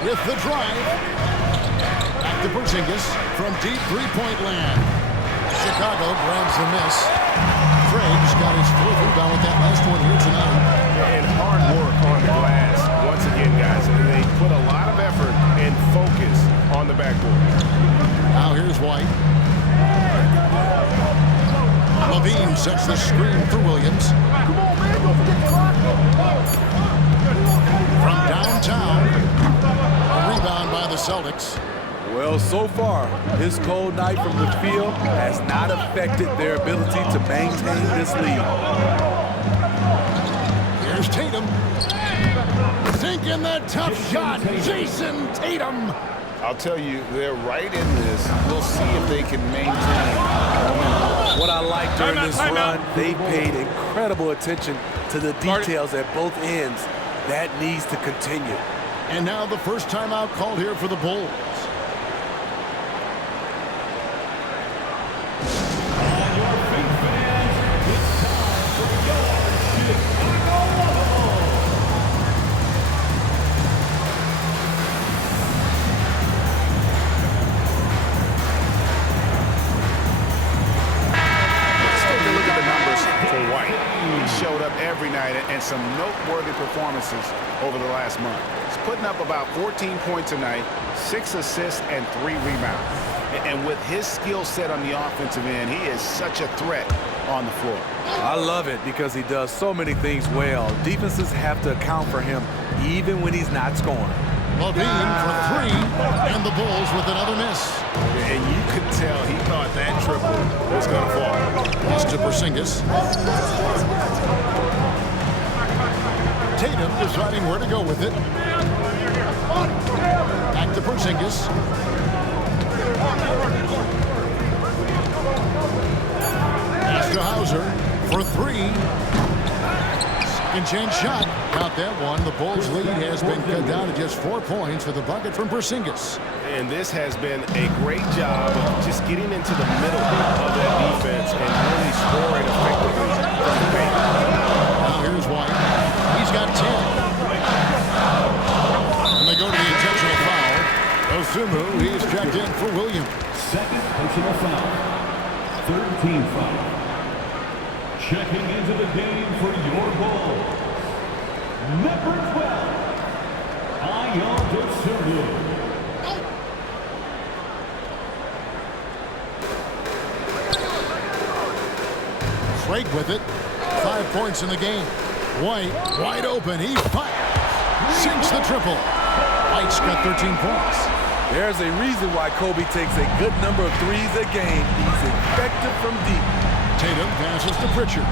With the drive. Back to Porzingis from deep three-point land. Chicago grabs the miss. Craig's got his fourth rebound with that last one here tonight. And hard work on the glass. Once again, guys, they put a lot of effort and focus on the backboard. Now here's White. Levine sets the screen for Williams. From downtown, a rebound by the Celtics. Well, so far, his cold night from the field has not affected their ability to maintain this lead. Here's Tatum. Sinking that tough shot, Jason Tatum. I'll tell you, they're right in this. We'll see if they can maintain. What I like during this run, they paid incredible attention to the details at both ends. That needs to continue. And now the first timeout called here for the Bulls. And some noteworthy performances over the last month. He's putting up about 14 points a night, 6 assists, and 3 rebounds. And with his skill set on the offensive end, he is such a threat on the floor. I love it because he does so many things well. Defenses have to account for him even when he's not scoring. Levine for 3, and the Bulls with another miss. And you could tell he thought that triple was going to fall. Pass to Porzingis. Tatum deciding where to go with it. Back to Porzingis. Pass to Hauser for 3. Second chance shot. Count that one. The Bulls' lead has been cut down to just 4 points with a bucket from Porzingis. And this has been a great job of just getting into the middle of that defense and really scoring effectively from the paint. Now here's White. He's got 10. And they go to the intentional foul. Osumu, he's checked in for Williams. Second personal foul. Third team foul. Checking into the game for your Bulls. Number 12, Ayo Dosunmu. Craig with it. 5 points in the game. White, wide open. He fires. Sinks the triple. White's got 13 points. There's a reason why Kobe takes a good number of threes a game. He's effective from deep. Tatum passes to Pritchard.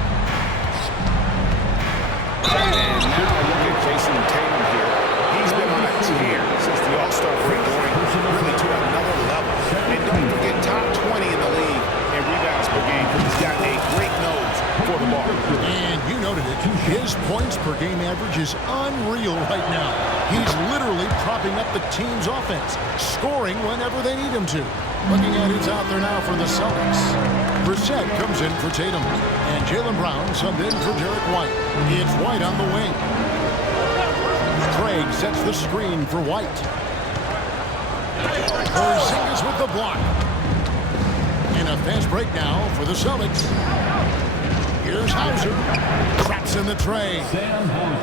And now look at Jason Tatum here. He's been on a tear since the All-Star break, going really to another level. And don't forget, top 20 in the league in rebounds per game. He's got a great nose for the ball. And you noted it. His points per game average is unreal right now. He's literally propping up the team's offense, scoring whenever they need him to. Looking at who's out there now for the Celtics. Brissett comes in for Tatum. And Jaylen Brown subbed in for Derek White. It's White on the wing. Craig sets the screen for White. Porzingis with the block. And a fast break now for the Celtics. Here's Hauser. Traps in the tray.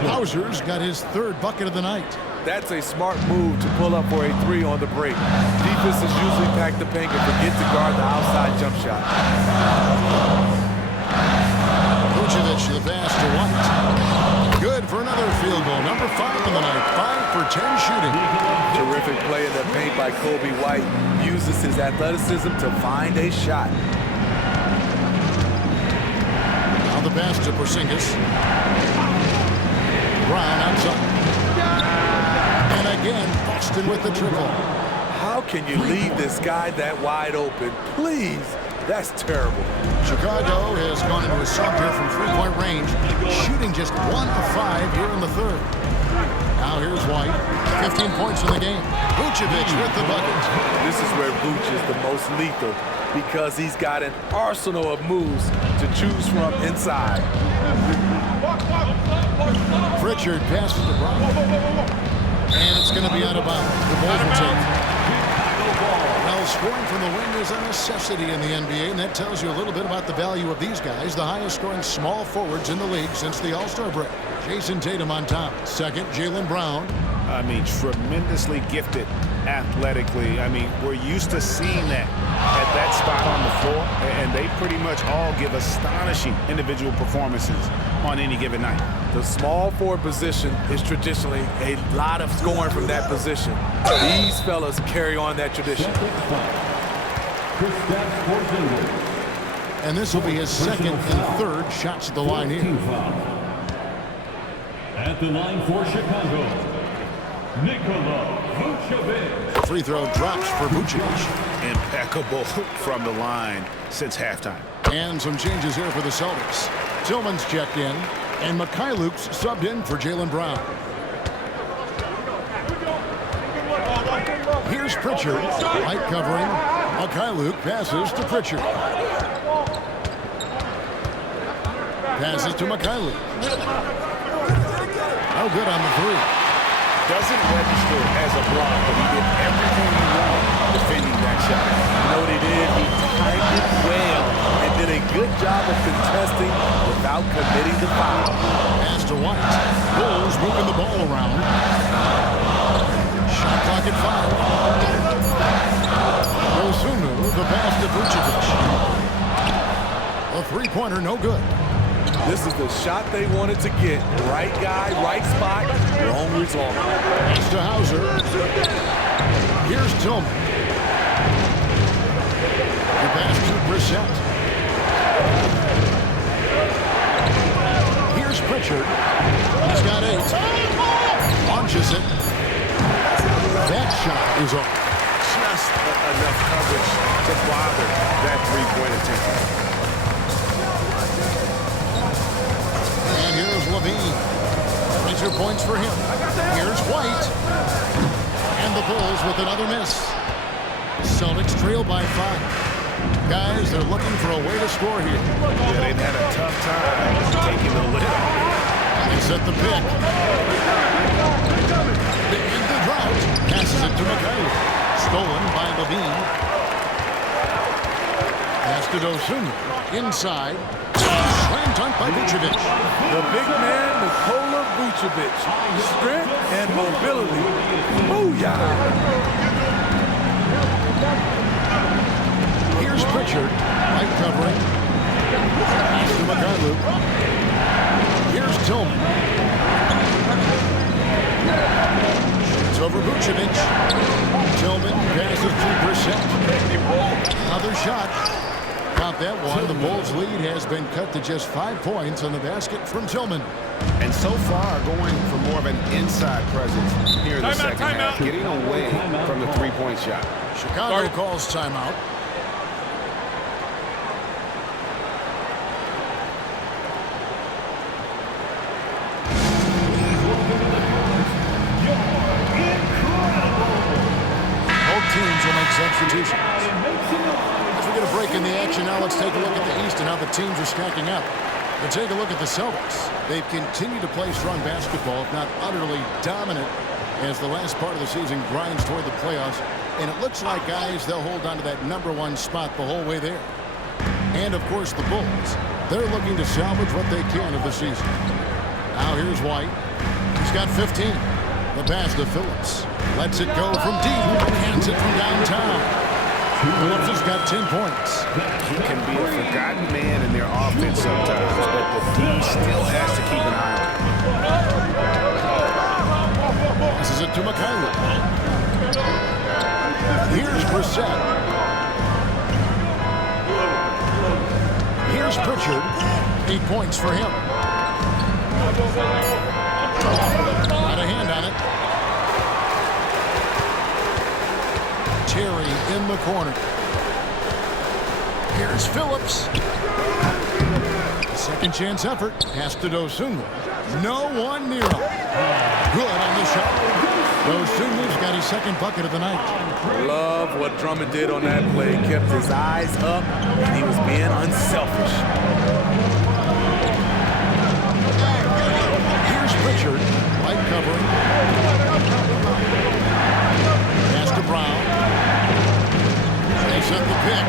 Hauser's got his third bucket of the night. That's a smart move to pull up for a 3 on the break. Defenses usually pack the paint and forget to guard the outside jump shot. Vucevic to the pass to White. Good for another field goal. Number 5 on the night. 5 for 10 shooting. Terrific play in the paint by Kobe White. Uses his athleticism to find a shot. Now the pass to Porzingis. Brown outside. And again, Boston with the triple. How can you leave this guy that wide open? Please. That's terrible. Chicago has gone into a slump here from three-point range, shooting just 1 of 5 here in the third. Now here's White, 15 points in the game. Vucevic with the bucket. This is where Vuce is the most lethal because he's got an arsenal of moves to choose from inside. Pritchard passes to Brown. And it's going to be out of bounds. The Bulls will take it. Well, scoring from the wing is a necessity in the NBA, and that tells you a little bit about the value of these guys, the highest scoring small forwards in the league since the All-Star break. Jason Tatum on top. Second, Jaylen Brown. I mean, tremendously gifted athletically. I mean, we're used to seeing that at that spot on the floor, and they pretty much all give astonishing individual performances on any given night. The small forward position is traditionally a lot of scoring from that position. These fellas carry on that tradition. And this will be his second and third shots at the line here. At the line for Chicago, Nikola Vucevic. Free throw drops for Vucevic. Impeccable from the line since halftime. And some changes here for the Celtics. Tillman's checked in, and Mikhailuk's subbed in for Jaylen Brown. Here's Pritchard. Light covering. Mikhailuk passes to Pritchard. Passes to Mikhailuk. No good on the 3. Doesn't register as a block, but he did everything he wanted defending that shot. You know what he did? He timed it well and did a good job of contesting without committing the foul. Pass to White. Bulls moving the ball around. Shot clock at 5. Osunu, the pass to Vucevic. A three-pointer, no good. This is the shot they wanted to get. Right guy, right spot, wrong result. Pass to Hauser. Here's Tillman. The pass to Brissett. Here's Pritchard. He's got 8. Launches it. That shot is off. Just enough coverage to bother that three-point attempt. And here's Levine. 22 points for him. Here's White. And the Bulls with another miss. Celtics trail by 5. Guys, they're looking for a way to score here. Yeah, they've had a tough time taking the lid off. They set the pick. They end the drought. Passes it to Mikhailuk. Stolen by Levine. Pass to Osunu. Inside. Slam dunk by Vucevic. The big man, Nikola Vucevic. Strength and mobility. Booyah! Here's Pritchard. Light covering. Pass to Mikhailuk. Here's Tillman. It's over Vucevic. Tillman passes to Brissett. Another shot. Not that one. The Bulls' lead has been cut to just 5 points on the basket from Tillman. And so far, going for more of an inside presence here in the second half, getting away from the three-point shot. Chicago calls timeout. Both teams will make substitutions. As we get a break in the action now, let's take a look at the East and how the teams are stacking up. And take a look at the Celtics. They've continued to play strong basketball, if not utterly dominant, as the last part of the season grinds toward the playoffs. And it looks like, guys, they'll hold on to that #1 spot the whole way there. And, of course, the Bulls. They're looking to salvage what they can of the season. Now here's White. He's got 15. The pass to Phillips. Lets it go from deep and hands it from downtown. Phillips has got 10 points. He can be a forgotten man in their offense sometimes, but the D still has to keep an eye on him. This is it to Mikhailo. Here's Brissett. Here's Pritchard. 8 points for him. Got a hand on it. Terry in the corner. Here's Phillips. A second chance effort. Pass to Dosunmu. No one near him. Good on the shot. Dosunmu's got his second bucket of the night. Love what Drummond did on that play. Kept his eyes up, and he was being unselfish. Here's Pritchard. Light covering. Pass to Brown. They set the pick.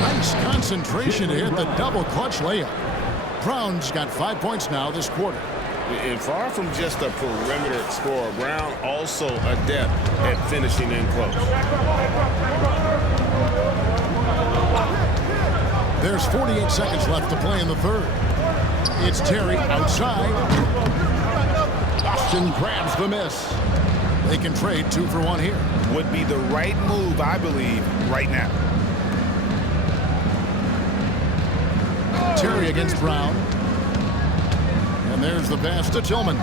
Nice concentration to hit the double clutch layup. Brown's got 5 points now this quarter. And far from just a perimeter scorer, Brown also adept at finishing in close. There's 48 seconds left to play in the third. It's Terry outside. Boston grabs the miss. They can trade 2 for 1 here. Would be the right move, I believe, right now. Terry against Brown. And there's the pass to Tillman.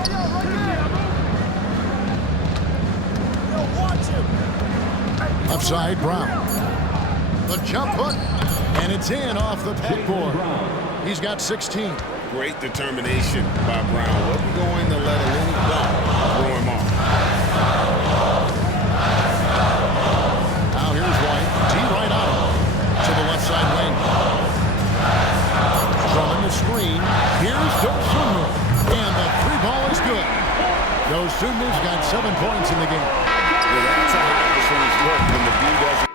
Upside Brown. The jump hook. And it's in off the backboard. He's got 16. Great determination by Brown. Wasn't going to let a little bump throw him off. Now here's White. Right out to the left side wing. From the screen. Here's Dosunmu. And the 3-ball is good. Dosunmu's got 7 points in the game. Well, that's a high percentage look when the D doesn't.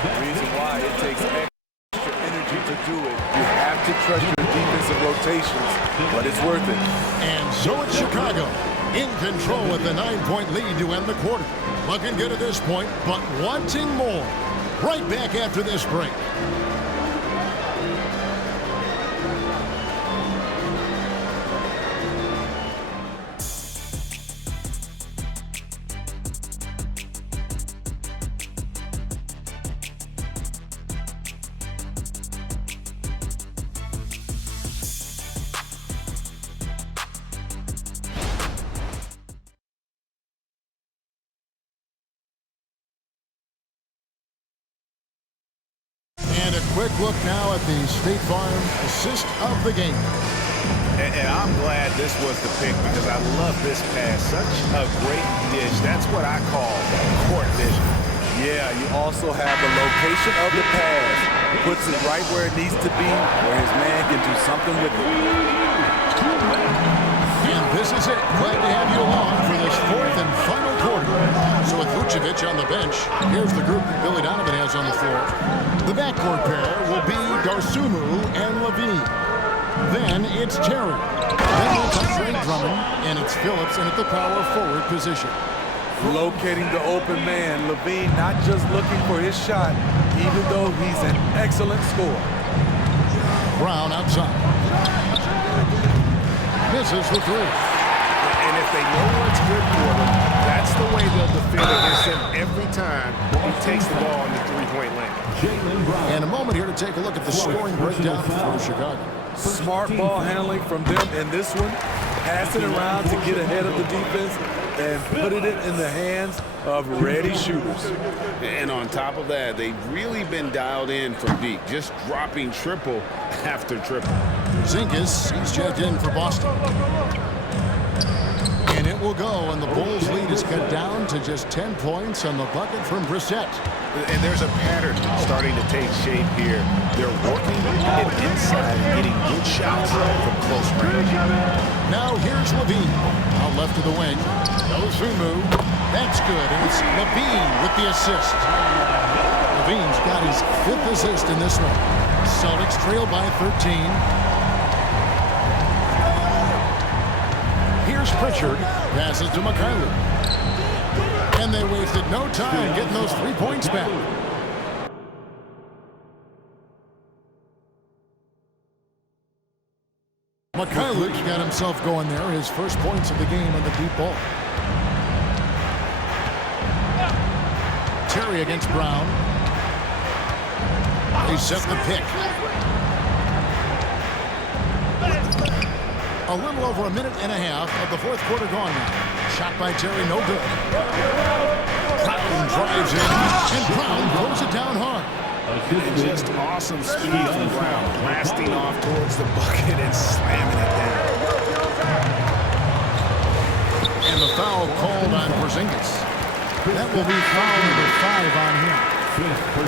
The reason why it takes extra energy to do it. You have to trust your defensive rotations, but it's worth it. And so it's Chicago in control with the 9-point lead to end the quarter. Looking good at this point, but wanting more. Right back after this break. And a quick look now at the State Farm assist of the game. And I'm glad this was the pick because I love this pass. Such a great dish. That's what I call court vision. Yeah, you also have the location of the pass. Puts it right where it needs to be, where his man can do something with it. And this is it. Glad to have you along for this fourth and final quarter. So with Vucevic on the bench, here's the group that Billy Donovan has on the floor. The backcourt pair will be Dosunmu and LaVine. Then it's Terry. Then it's Andre Drummond, and it's Phillips in at the power forward position. Locating the open man, LaVine not just looking for his shot, even though he's an excellent scorer. Brown outside. Misses the three. And if they know what's good for them, that's the way they'll defend against him every time he takes the ball in the three-point lane. And a moment here to take a look at the scoring breakdown for Chicago. Smart ball handling from them in this one. Pass it around to get ahead of the defense and put it in the hands of ready shooters. And on top of that, they've really been dialed in from deep, just dropping triple after triple. Zinkis, he's checked in for Boston. And it will go, and the Bulls' lead is cut down to just 10 points on the bucket from Brissett. And there's a pattern starting to take shape here. They're working it inside and getting good shots from close range. Now here's LaVine. Out left of the wing. Dosunmu. That's good, and it's LaVine with the assist. LaVine's got his 5th assist in this one. Celtics trail by 13. Here's Pritchard. Passes to Mikhailiuk. And they wasted no time getting those 3 points back. Mikhailiuk got himself going there. His first points of the game on the deep ball. Terry against Brown. They set the pick. A little over a minute and a half of the fourth quarter gone now. Shot by Terry, no good. Brown drives in, and Brown throws it down hard. And just awesome speed from Brown, blasting off towards the bucket and slamming it down. And the foul called on Porzingis. That will be foul number 5 on him.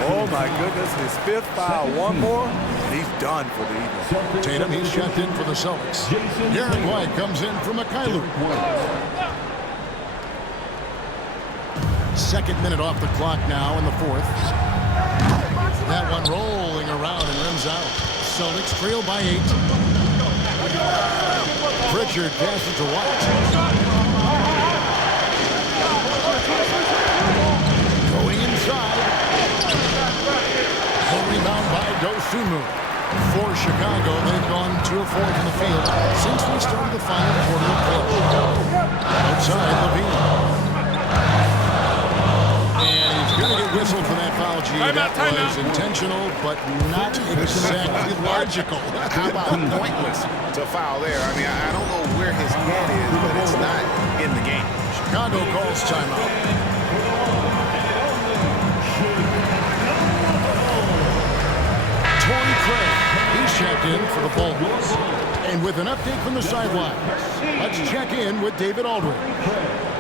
Oh my goodness, his 5th foul. One more, and he's done for the evening. Tatum, he's checked in for the Celtics. Derek White comes in for Mikhailiuk. 2nd minute off the clock now in the 4th. That one rolling around and rims out. Celtics trail by 8. Pritchard passes to White. Going inside. A rebound by Dosunmu. For Chicago, they've gone 2 of 4 from the field since we started the final quarter of play. Outside, LaVine. And he's going to get whistled for that foul, G. That was intentional, but not exactly logical. How about pointless to foul there? I mean, I don't know where his head is, but it's not in the game. Chicago calls timeout. Torrey Craig, he's checked in for the Bulls. And with an update from the sideline, let's check in with David Aldridge.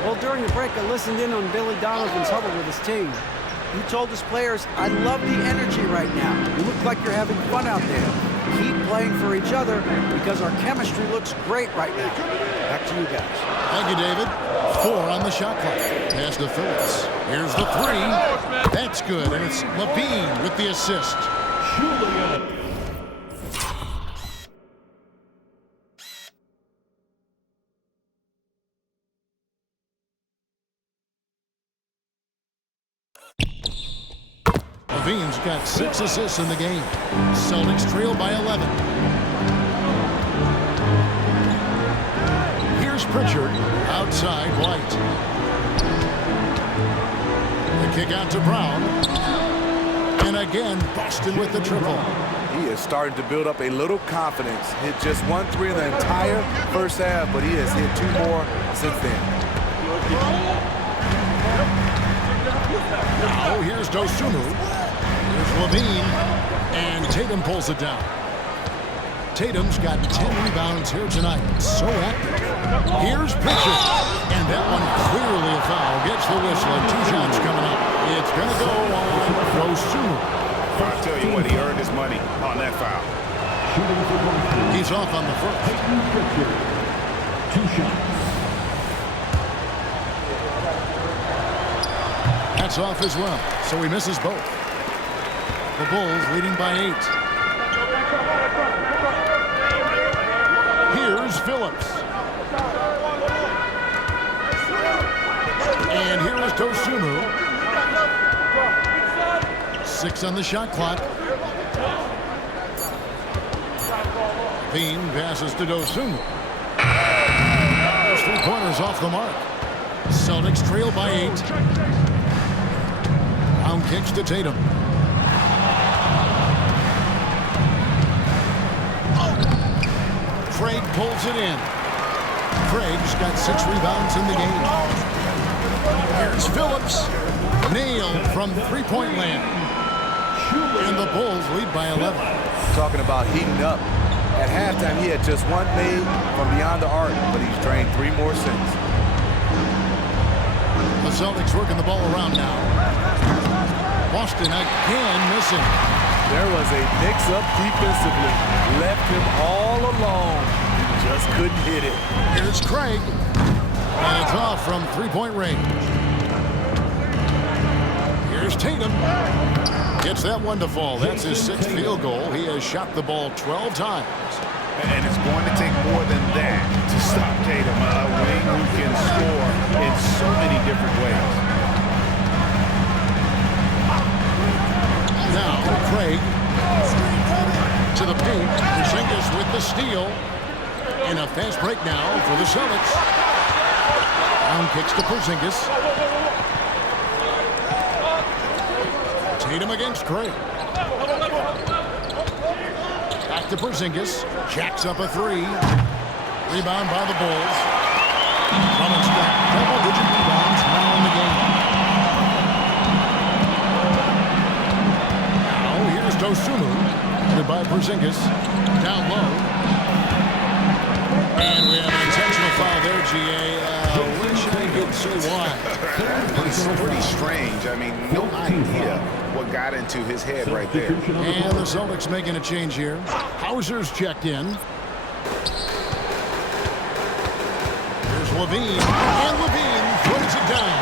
Well, during the break, I listened in on Billy Donovan's huddle with his team. He told his players, I love the energy right now. You look like you're having fun out there. Keep playing for each other because our chemistry looks great right now. Back to you guys. Thank you, David. 4 on the shot clock. Pass to Phillips. Here's the 3. That's good, and it's LaVine with the assist. LaVine's got 6 assists in the game. Celtics trail by 11. Here's Pritchard. Outside, White. The kick out to Brown. And again, Boston with the triple. He is starting to build up a little confidence. Hit just 1 3 in the entire first half, but he has hit 2 more since then. Now here's Dosunmu. Here's LaVine. And Tatum pulls it down. Tatum's got 10 rebounds here tonight. So active. Here's Pritchard. And that one clearly a foul. Gets the whistle and 2 shots coming up. It's going to go on Dosunmu. I'll tell you what, he earned his money on that foul. He's off on the first. 2 shots. That's off as well, so he misses both. The Bulls leading by 8. Here's Phillips. And here is Dosunmu. 6 on the shot clock. Bean passes to Dosunmu. Those 3-pointers off the mark. Celtics trail by 8. Brown kicks to Tatum. Craig pulls it in. Craig's got 6 rebounds in the game. Here's Phillips. Nailed from 3-point land. And the Bulls lead by 11. Talking about heating up. At halftime, he had just 1 made from beyond the arc, but he's drained 3 more since. The Celtics working the ball around now. Boston again missing. There was a mix-up defensively. Left him all alone. He just couldn't hit it. Here's Craig. And it's off from 3-point range. Here's Tatum. Gets that one to fall. That's his 6th field goal. He has shot the ball 12 times. And it's going to take more than that to stop Tatum. A wing who can score in so many different ways. Now, Craig to the paint. Porzingis with the steal. And a fast break now for the Celtics. Brown kicks to Porzingis. Tatum against Craig. Back to Porzingis. Jacks up a 3. Rebound by the Bulls. Drummond's got double-digit rebounds now in the game. Now here's Dosunmu. Headed by Porzingis. Down low. And we have an intentional foul there, G.A. Wish I could say why. It's pretty strange. I mean, no idea what got into his head right there. And the Celtics making a change here. Hauser's checked in. Here's LaVine. And LaVine throws it down.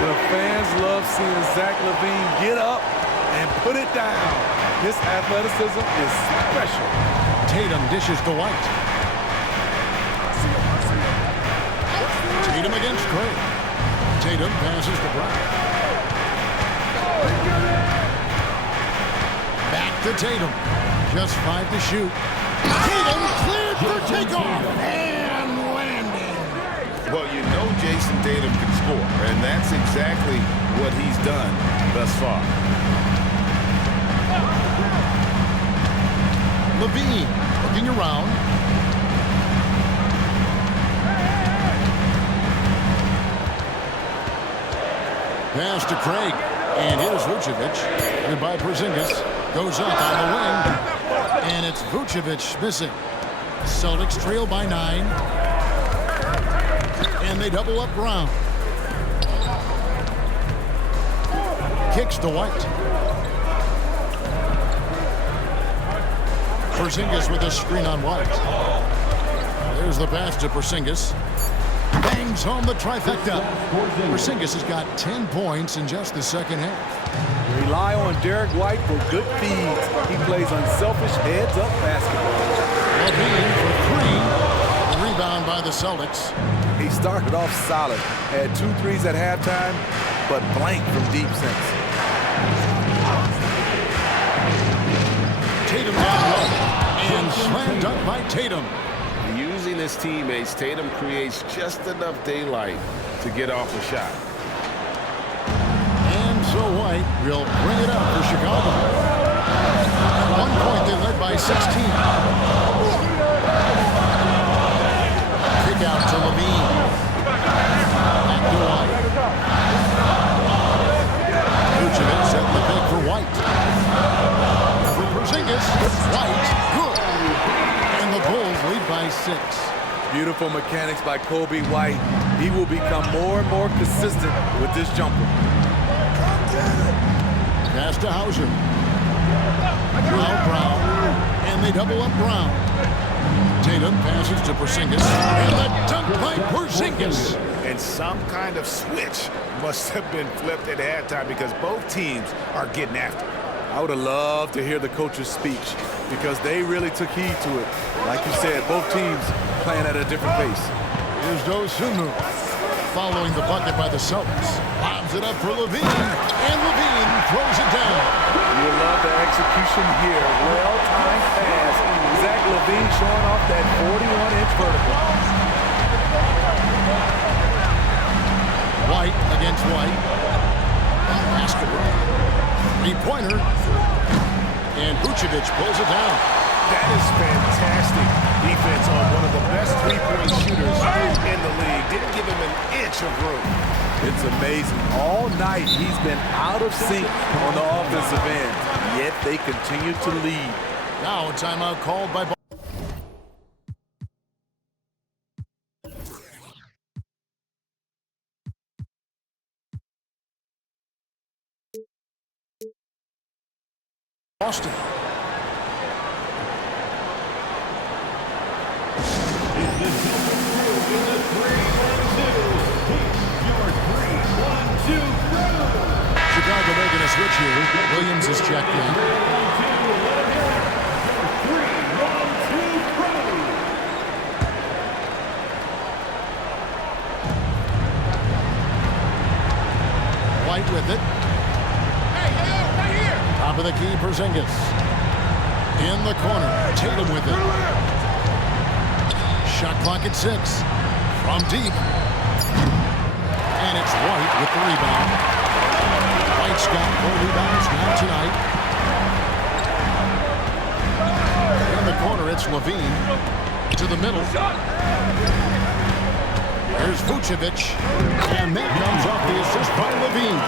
The fans love seeing Zach LaVine get up and put it down. His athleticism is special. Tatum dishes to White. Tatum against Craig. Tatum passes to Brown. Back to Tatum. Just 5 to shoot. Tatum cleared for takeoff. And landing. Well, you know Jason Tatum can score, and that's exactly what he's done thus far. LaVine looking around. Pass to Craig. And here's Vucevic. And by Porzingis. Goes up on the wing. And it's Vucevic missing. Celtics trail by 9. And they double up Brown. Kicks to White. Porzingis with a screen on White. There's the pass to Porzingis. Bangs home the trifecta. Porzingis has got 10 points in just the second half. Rely on Derek White for good feeds. He plays unselfish heads-up basketball. LaVine for 3. Rebound by the Celtics. He started off solid. Had 2 threes at halftime, but blank from deep since. Tatum down low. And slam dunk by Tatum. Using his teammates, Tatum creates just enough daylight to get off a shot. And so White will bring it up for Chicago. At 1 point, they led by 16. Kick out to LaVine. Back to White. Vucevic set the pick for White. For Porzingis, White, good. And the Bulls lead by 6. Beautiful mechanics by Kobe White. He will become more and more consistent with this jumper. Pass to Hauser. Now Brown. And they double up Brown. Tatum passes to Porzingis. And the dunk by Porzingis. And some kind of switch must have been flipped at halftime because both teams are getting after it. I would have loved to hear the coach's speech because they really took heed to it. Like you said, both teams playing at a different pace. Here's Dosunmu following the bucket by the Celtics. Lobs it up for Levine, and Levine throws it down. You love the execution here. Well-timed pass. Zach LaVine showing off that 41-inch vertical. White against White. Basketball. Three-pointer. And Vucevic pulls it down. That is fantastic defense on one of the best three-point shooters in the league. Didn't give him an inch of room. It's amazing. All night he's been out of sync on the offensive end, yet they continue to lead. Now a timeout called by Boston. Chicago making a switch here. Williams is checked in. White with it. Right here. Top of the key, Porzingis. In the corner, Tatum with it. Shot clock at 6. From deep. And it's White with the rebound. White's got 4 rebounds now tonight. In the corner, it's Levine. To the middle. Here's Vucevic. And that comes off the assist by Levine.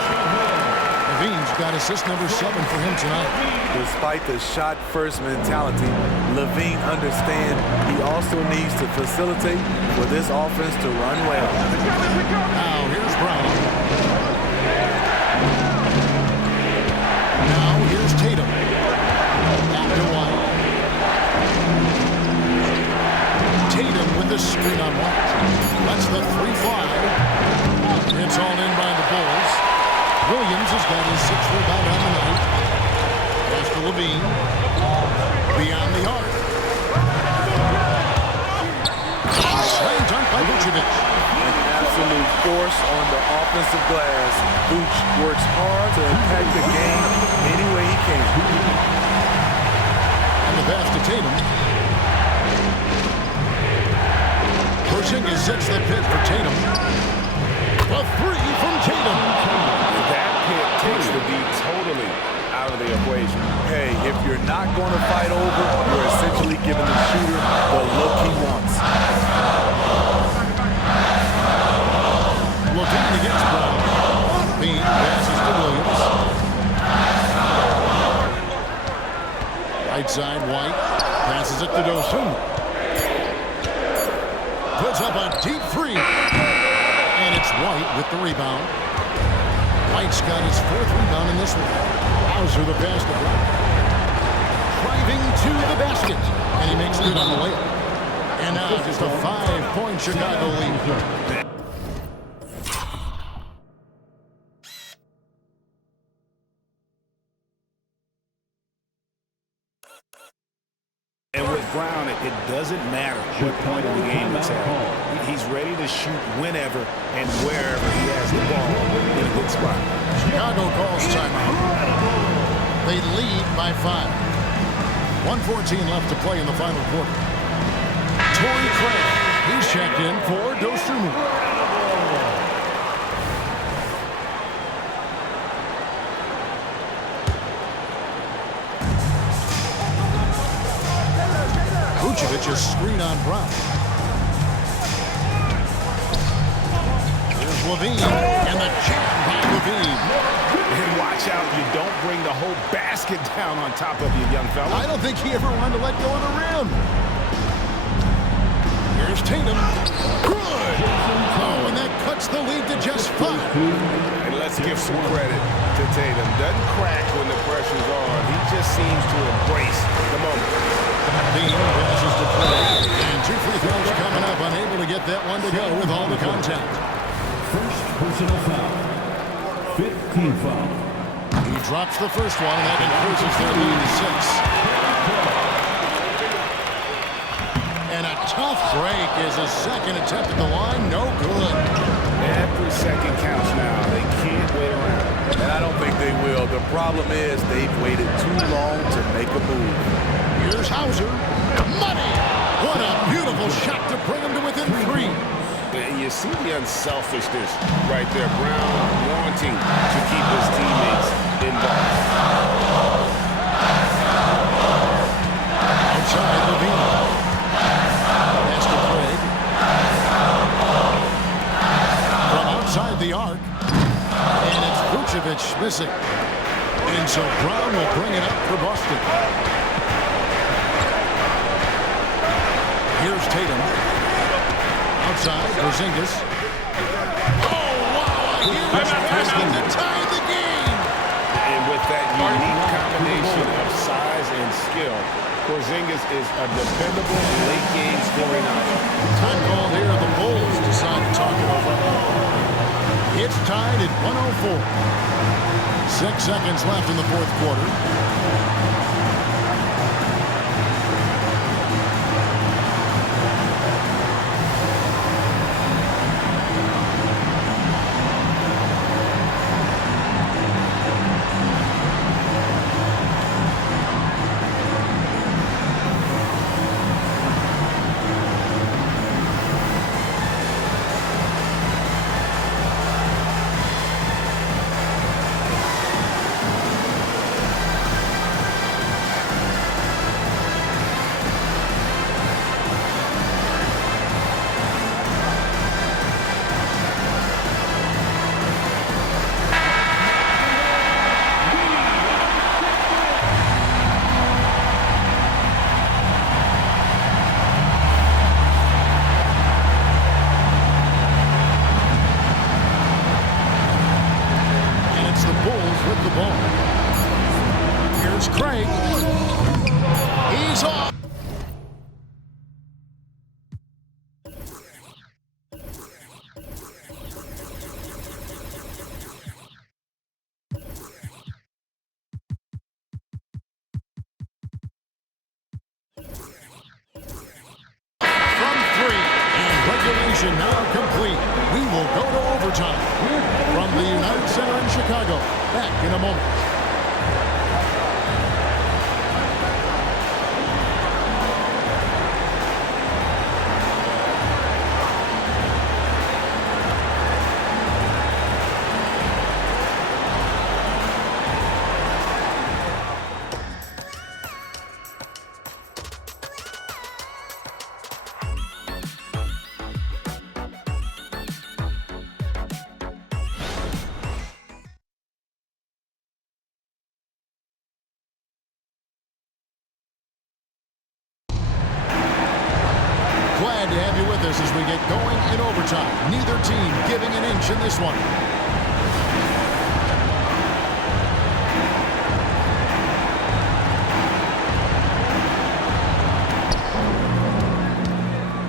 Levine's got assist number 7 for him tonight. Despite the shot-first mentality, Levine understands he also needs to facilitate for this offense to run well. Now here's Brown. Now here's Tatum. Back to White. Tatum with the screen on White. That's the 3-5. It's all in by the Bulls. Williams has got his 6th rebound on the night. Pass to Levine. Beyond the arc. Slam dunk by Vucevic. An absolute force on the offensive glass. Vuce works hard to impact the game any way he can. And the pass to Tatum. Porzingis sets the pick for Tatum. A 3 from Tatum. That pick takes the D totally out of the equation. Hey, if you're not going to fight over, you're essentially giving the shooter the look he wants. Levine against Brown. Bean passes to Williams. Right side, White. Passes it to Dosunmu. Puts up a deep 3. And it's White with the rebound. White's got his 4th rebound in this one. Hauser the pass to Brown. Driving to the basket. And he makes good on the layup. And now just a 5-point Chicago lead. And with Brown, it doesn't matter what point of the game it's at. He's ready to shoot whenever and wherever he has the ball in a good spot. Chicago calls timeout. They lead by 5. 1:14 left to play in the final quarter. Torrey Craig, he's checked in for Dosunmu. Vucevic's screen on Brown. Here's Levine, and the jam by Levine. And watch watch out you don't bring the whole basket down on top of you, young fella. I don't think he ever wanted to let go of the rim. Here's Tatum. Good. Oh, and that cuts the lead to just 5. And let's give some credit to Tatum. Doesn't crack when the pressure's on. He just seems to embrace the moment. Bean passes to Craig. And 2 free throws coming up. Unable to get that one to go with all the contact. First personal foul. 15 foul. He drops the first one, and that increases their lead to 6. And a tough break is a second attempt at the line. No good. Every second counts now. They can't wait around. And I don't think they will. The problem is they've waited too long to make a move. Here's Hauser. Money! What a beautiful shot to bring him to within 3. You see the unselfishness right there. Brown wanting to keep his teammates involved. Outside Levine. Pass to Craig. From outside the arc. And it's Vucevic missing. And so Brown will bring it up for Boston. Here's Tatum. Outside, Porzingis. Oh, wow! A huge basket to tie the game! And with that unique combination of size and skill, Porzingis is a dependable late-game scoring option. Time called here. The Bulls decide to talk it over. It's tied at 104. 6 seconds left in the 4th quarter. Here's Craig. He's off. Regulation now complete. We will go to overtime. From the United Center in Chicago. Back in a moment. Glad to have you with us as we get going in overtime. Neither team giving an inch in this one.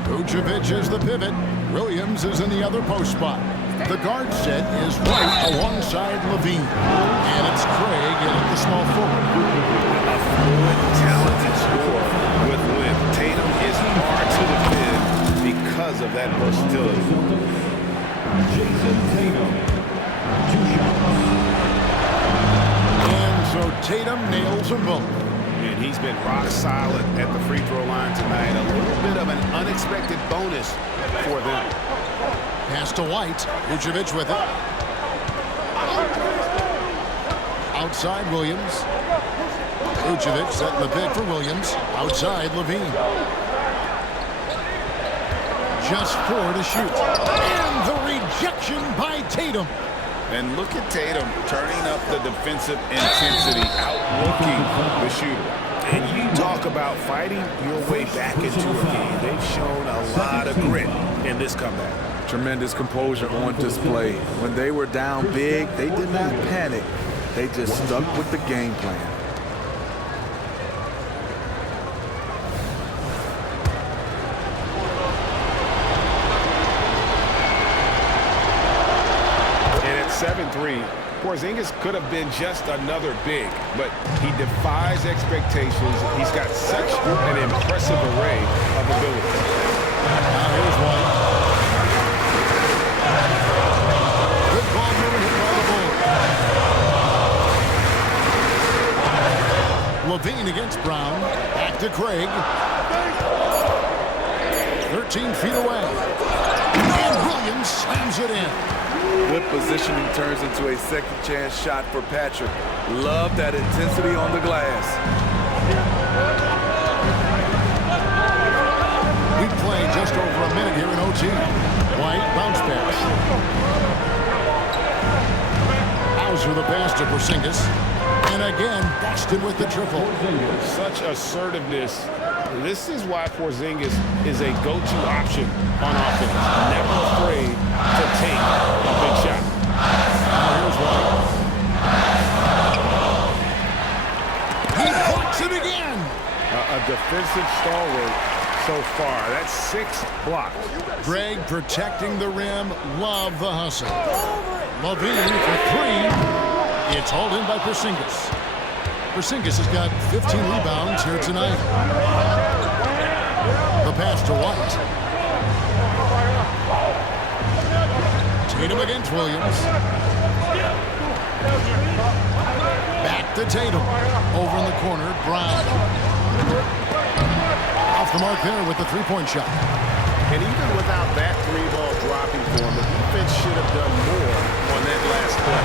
Vucevic is the pivot. Williams is in the other post spot. The guard set is White alongside Levine. And it's Craig in at the small forward. A fluid, talented scorer with width. Tatum is hard to defend because of that versatility. Jason Tatum, 2 shots. And so Tatum nails them both. And he's been rock solid at the free throw line tonight. A little bit of an unexpected bonus for them. Pass to White. Vucevic with it. Outside Williams. Vucevic setting the pick for Williams. Outside Levine. Just 4 to shoot. And the rejection by Tatum. And look at Tatum turning up the defensive intensity, outlooking the shooter. And you talk about fighting your way back into a game. They've shown a lot of grit in this comeback. Tremendous composure on display. When they were down big, they did not panic. They just stuck with the game plan. And at 7-3, Porzingis could have been just another big, but he defies expectations. He's got such an impressive array of abilities. Now here's one. Good ball movement hit by the Bulls. Levine against Brown. Back to Craig. 13 feet away. And Williams slams it in. Good positioning turns into a second chance shot for Patrick. Love that intensity on the glass. We play just over a minute here in OT. White bounce pass. Hauser the pass to Porzingis. And again, Boston with the triple. Such assertiveness. This is why Porzingis is a go-to option on offense. Never afraid to take a big shot. Now here's White. He blocks it again. A defensive stalwart so far. That's 6 blocks. Greg protecting the rim. Love the hustle. Levine for 3. It's hauled in by Porzingis. Porzingis has got 15 rebounds here tonight. The pass to White. Tatum against Williams. Back to Tatum. Over in the corner, Brown. Off the mark there with the three-point shot. And even without that 3-ball dropping for him, the defense should have done more on that last play.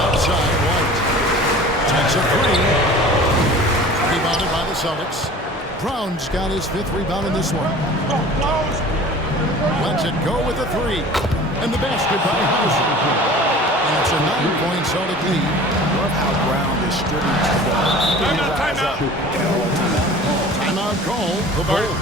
Outside, White takes a 3. Rebounded by the Celtics. Brown's got his 5th rebound in this one. Lets it go with a 3. And the basket by Hauser. And it's a 9-point Celtic lead. Love how Brown distributes the ball. Timeout call. The Bulls.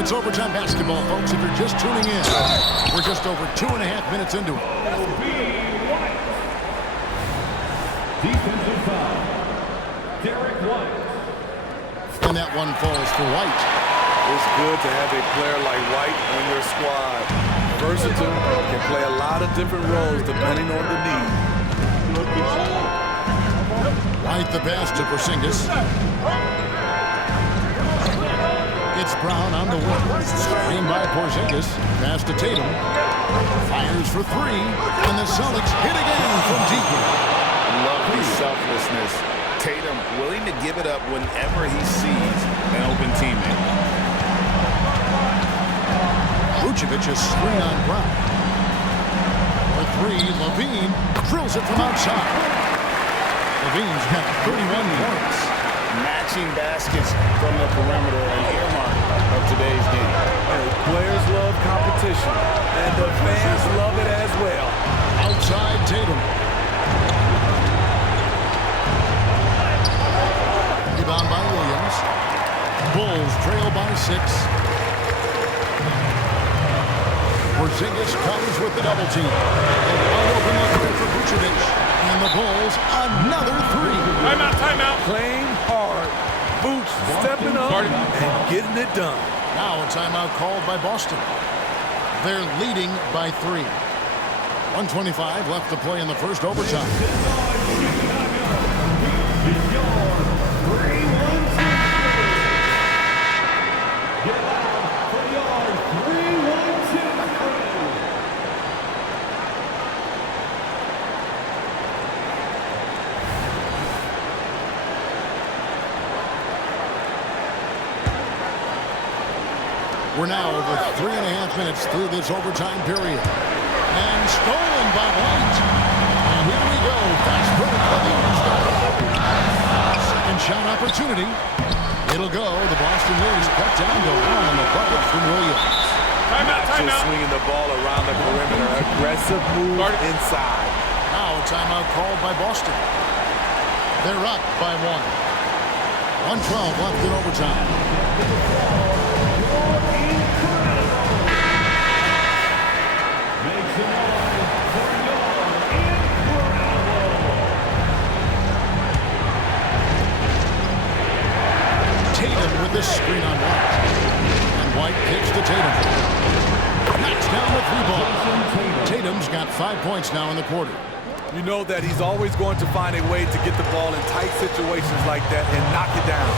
It's overtime basketball, folks, if you're just tuning in. We're just over 2.5 minutes into it. Defensive foul. Derek White. And that one falls for White. It's good to have a player like White on your squad. Versatile, can play a lot of different roles depending on the need. White the pass to Porzingis. It's Brown on the wing. Screen by Porzingis. Pass to Tatum. Fires for 3. And the Celtics hit again from deep. Love the selflessness. Tatum willing to give it up whenever he sees an open teammate. Vucevic is screen on Brown. For 3, Levine drills it from outside. Levine's got 31 points. Matching baskets from the perimeter, an earmark of today's game. Players love competition, and the fans love it as well. Outside Tatum. Rebound by Williams. Bulls trail by 6. Porzingis comes with the double team. A wide open look there for Vucevic. And the Bulls, another 3. Timeout. Playing hard. Vooch stepping up and getting it done. Now a timeout called by Boston. They're leading by 3. 1:25 left to play in the first overtime. We're now over 3.5 minutes through this overtime period. And stolen by White. And here we go. Fast break for the second shot opportunity. It'll go. The Boston lead is cut down to 1 on the bucket from Williams. Not just swinging the ball around the perimeter. Aggressive move inside. Now a timeout called by Boston. They're up by 1. 1:12 left in overtime. Tatum with this screen on White. And White kicks to Tatum. Knocks down the 3-ball. Tatum's got 5 points now in the quarter. You know that he's always going to find a way to get the ball in tight situations like that and knock it down.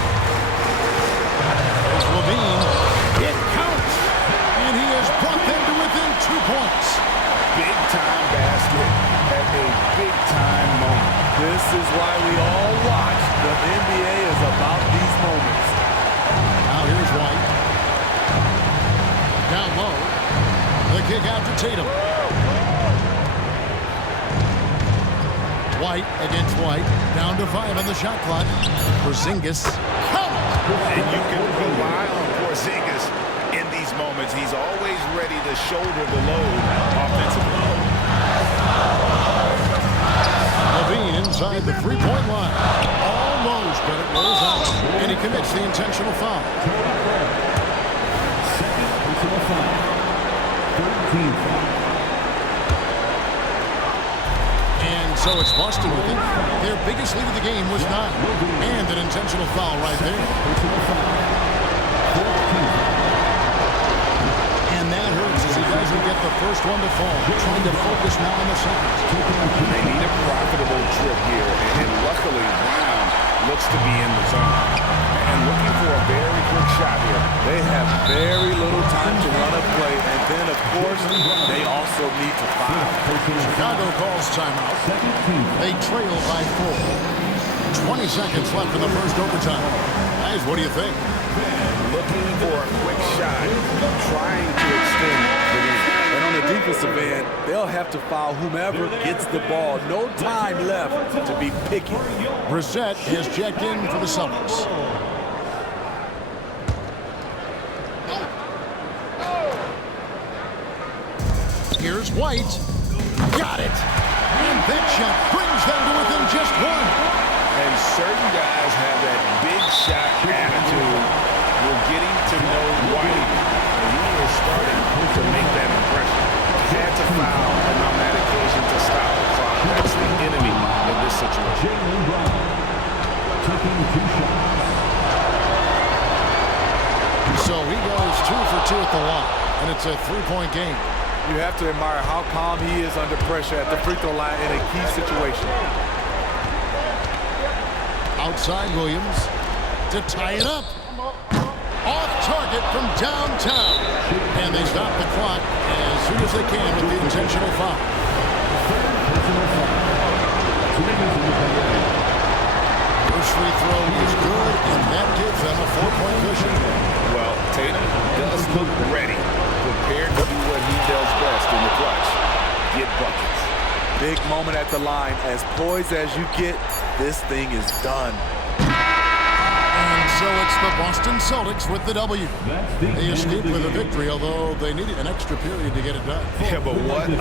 There's Levine. It counts. And he has brought them to within 2 points. Big-time basket at a big-time moment. This is why we all watch. The NBA is about these moments. Now here's White. Down low. The kick out to Tatum. White against White. Down to 5 on the shot clock. Porzingis. And you can rely on Porzingis in these moments. He's always ready to shoulder the load offensively. Levine inside the 3-point line. Almost, but it rolls out. And he commits the intentional foul. Second personal foul. 13 foul. And so it's Boston with it. Their biggest lead of the game was 9. And an intentional foul right there. And that hurts as he doesn't get the first one to fall. Trying to focus now on the second. They need a profitable trip here. And luckily, Brown looks to be in the zone. And looking for a very quick shot here. They have very little time to run a play. And then, of course, they also need to foul. Chicago calls timeout. They trail by 4. 20 seconds left in the first overtime. Guys, what do you think? Looking for a quick shot. Trying to extend the lead. And on the defensive end, they'll have to foul whomever gets the ball. No time left to be picky. Brissett has checked in for the Celtics. Here's White. Got it. And that shot brings them to within just 1. And certain guys have that big shot attitude. We're getting to know White. And he is starting to make that impression. Had to foul on that occasion to stop the clock. That's the enemy in this situation. Jaylen Brown taking 2 shots. So he goes 2 for 2 at the line. And it's a 3-point game. You have to admire how calm he is under pressure at the free throw line in a key situation. Outside Williams to tie it up. Off target from downtown. And they stop the clock as soon as they can with the intentional foul. First free throw is good, and that gives them a 4-point cushion. Well, Tatum does look ready, prepared to do what he does best in the clutch, get buckets. Big moment at the line. As poised as you get, this thing is done. And so it's the Boston Celtics with the W. They escaped with a victory, although they needed an extra period to get it done. Yeah, but what a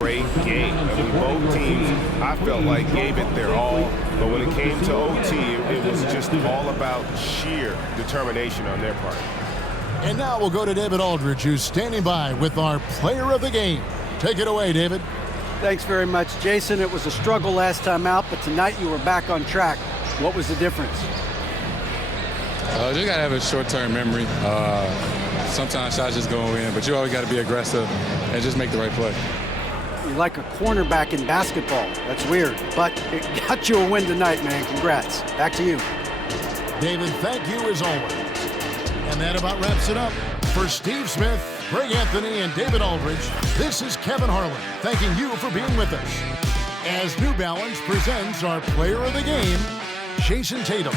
great game. I mean, both teams, I felt like, gave it their all. But when it came to OT, it was just all about sheer determination on their part. And now we'll go to David Aldridge, who's standing by with our player of the game. Take it away, David. Thanks very much, Jason. It was a struggle last time out, but tonight you were back on track. What was the difference? Just got to have a short-term memory. Sometimes shots just go in, but you always got to be aggressive and just make the right play. You're like a cornerback in basketball. That's weird, but it got you a win tonight, man. Congrats. Back to you. David, thank you as always. And that about wraps it up. For Steve Smith, Greg Anthony, and David Aldridge, this is Kevin Harlan thanking you for being with us as New Balance presents our player of the game, Jayson Tatum.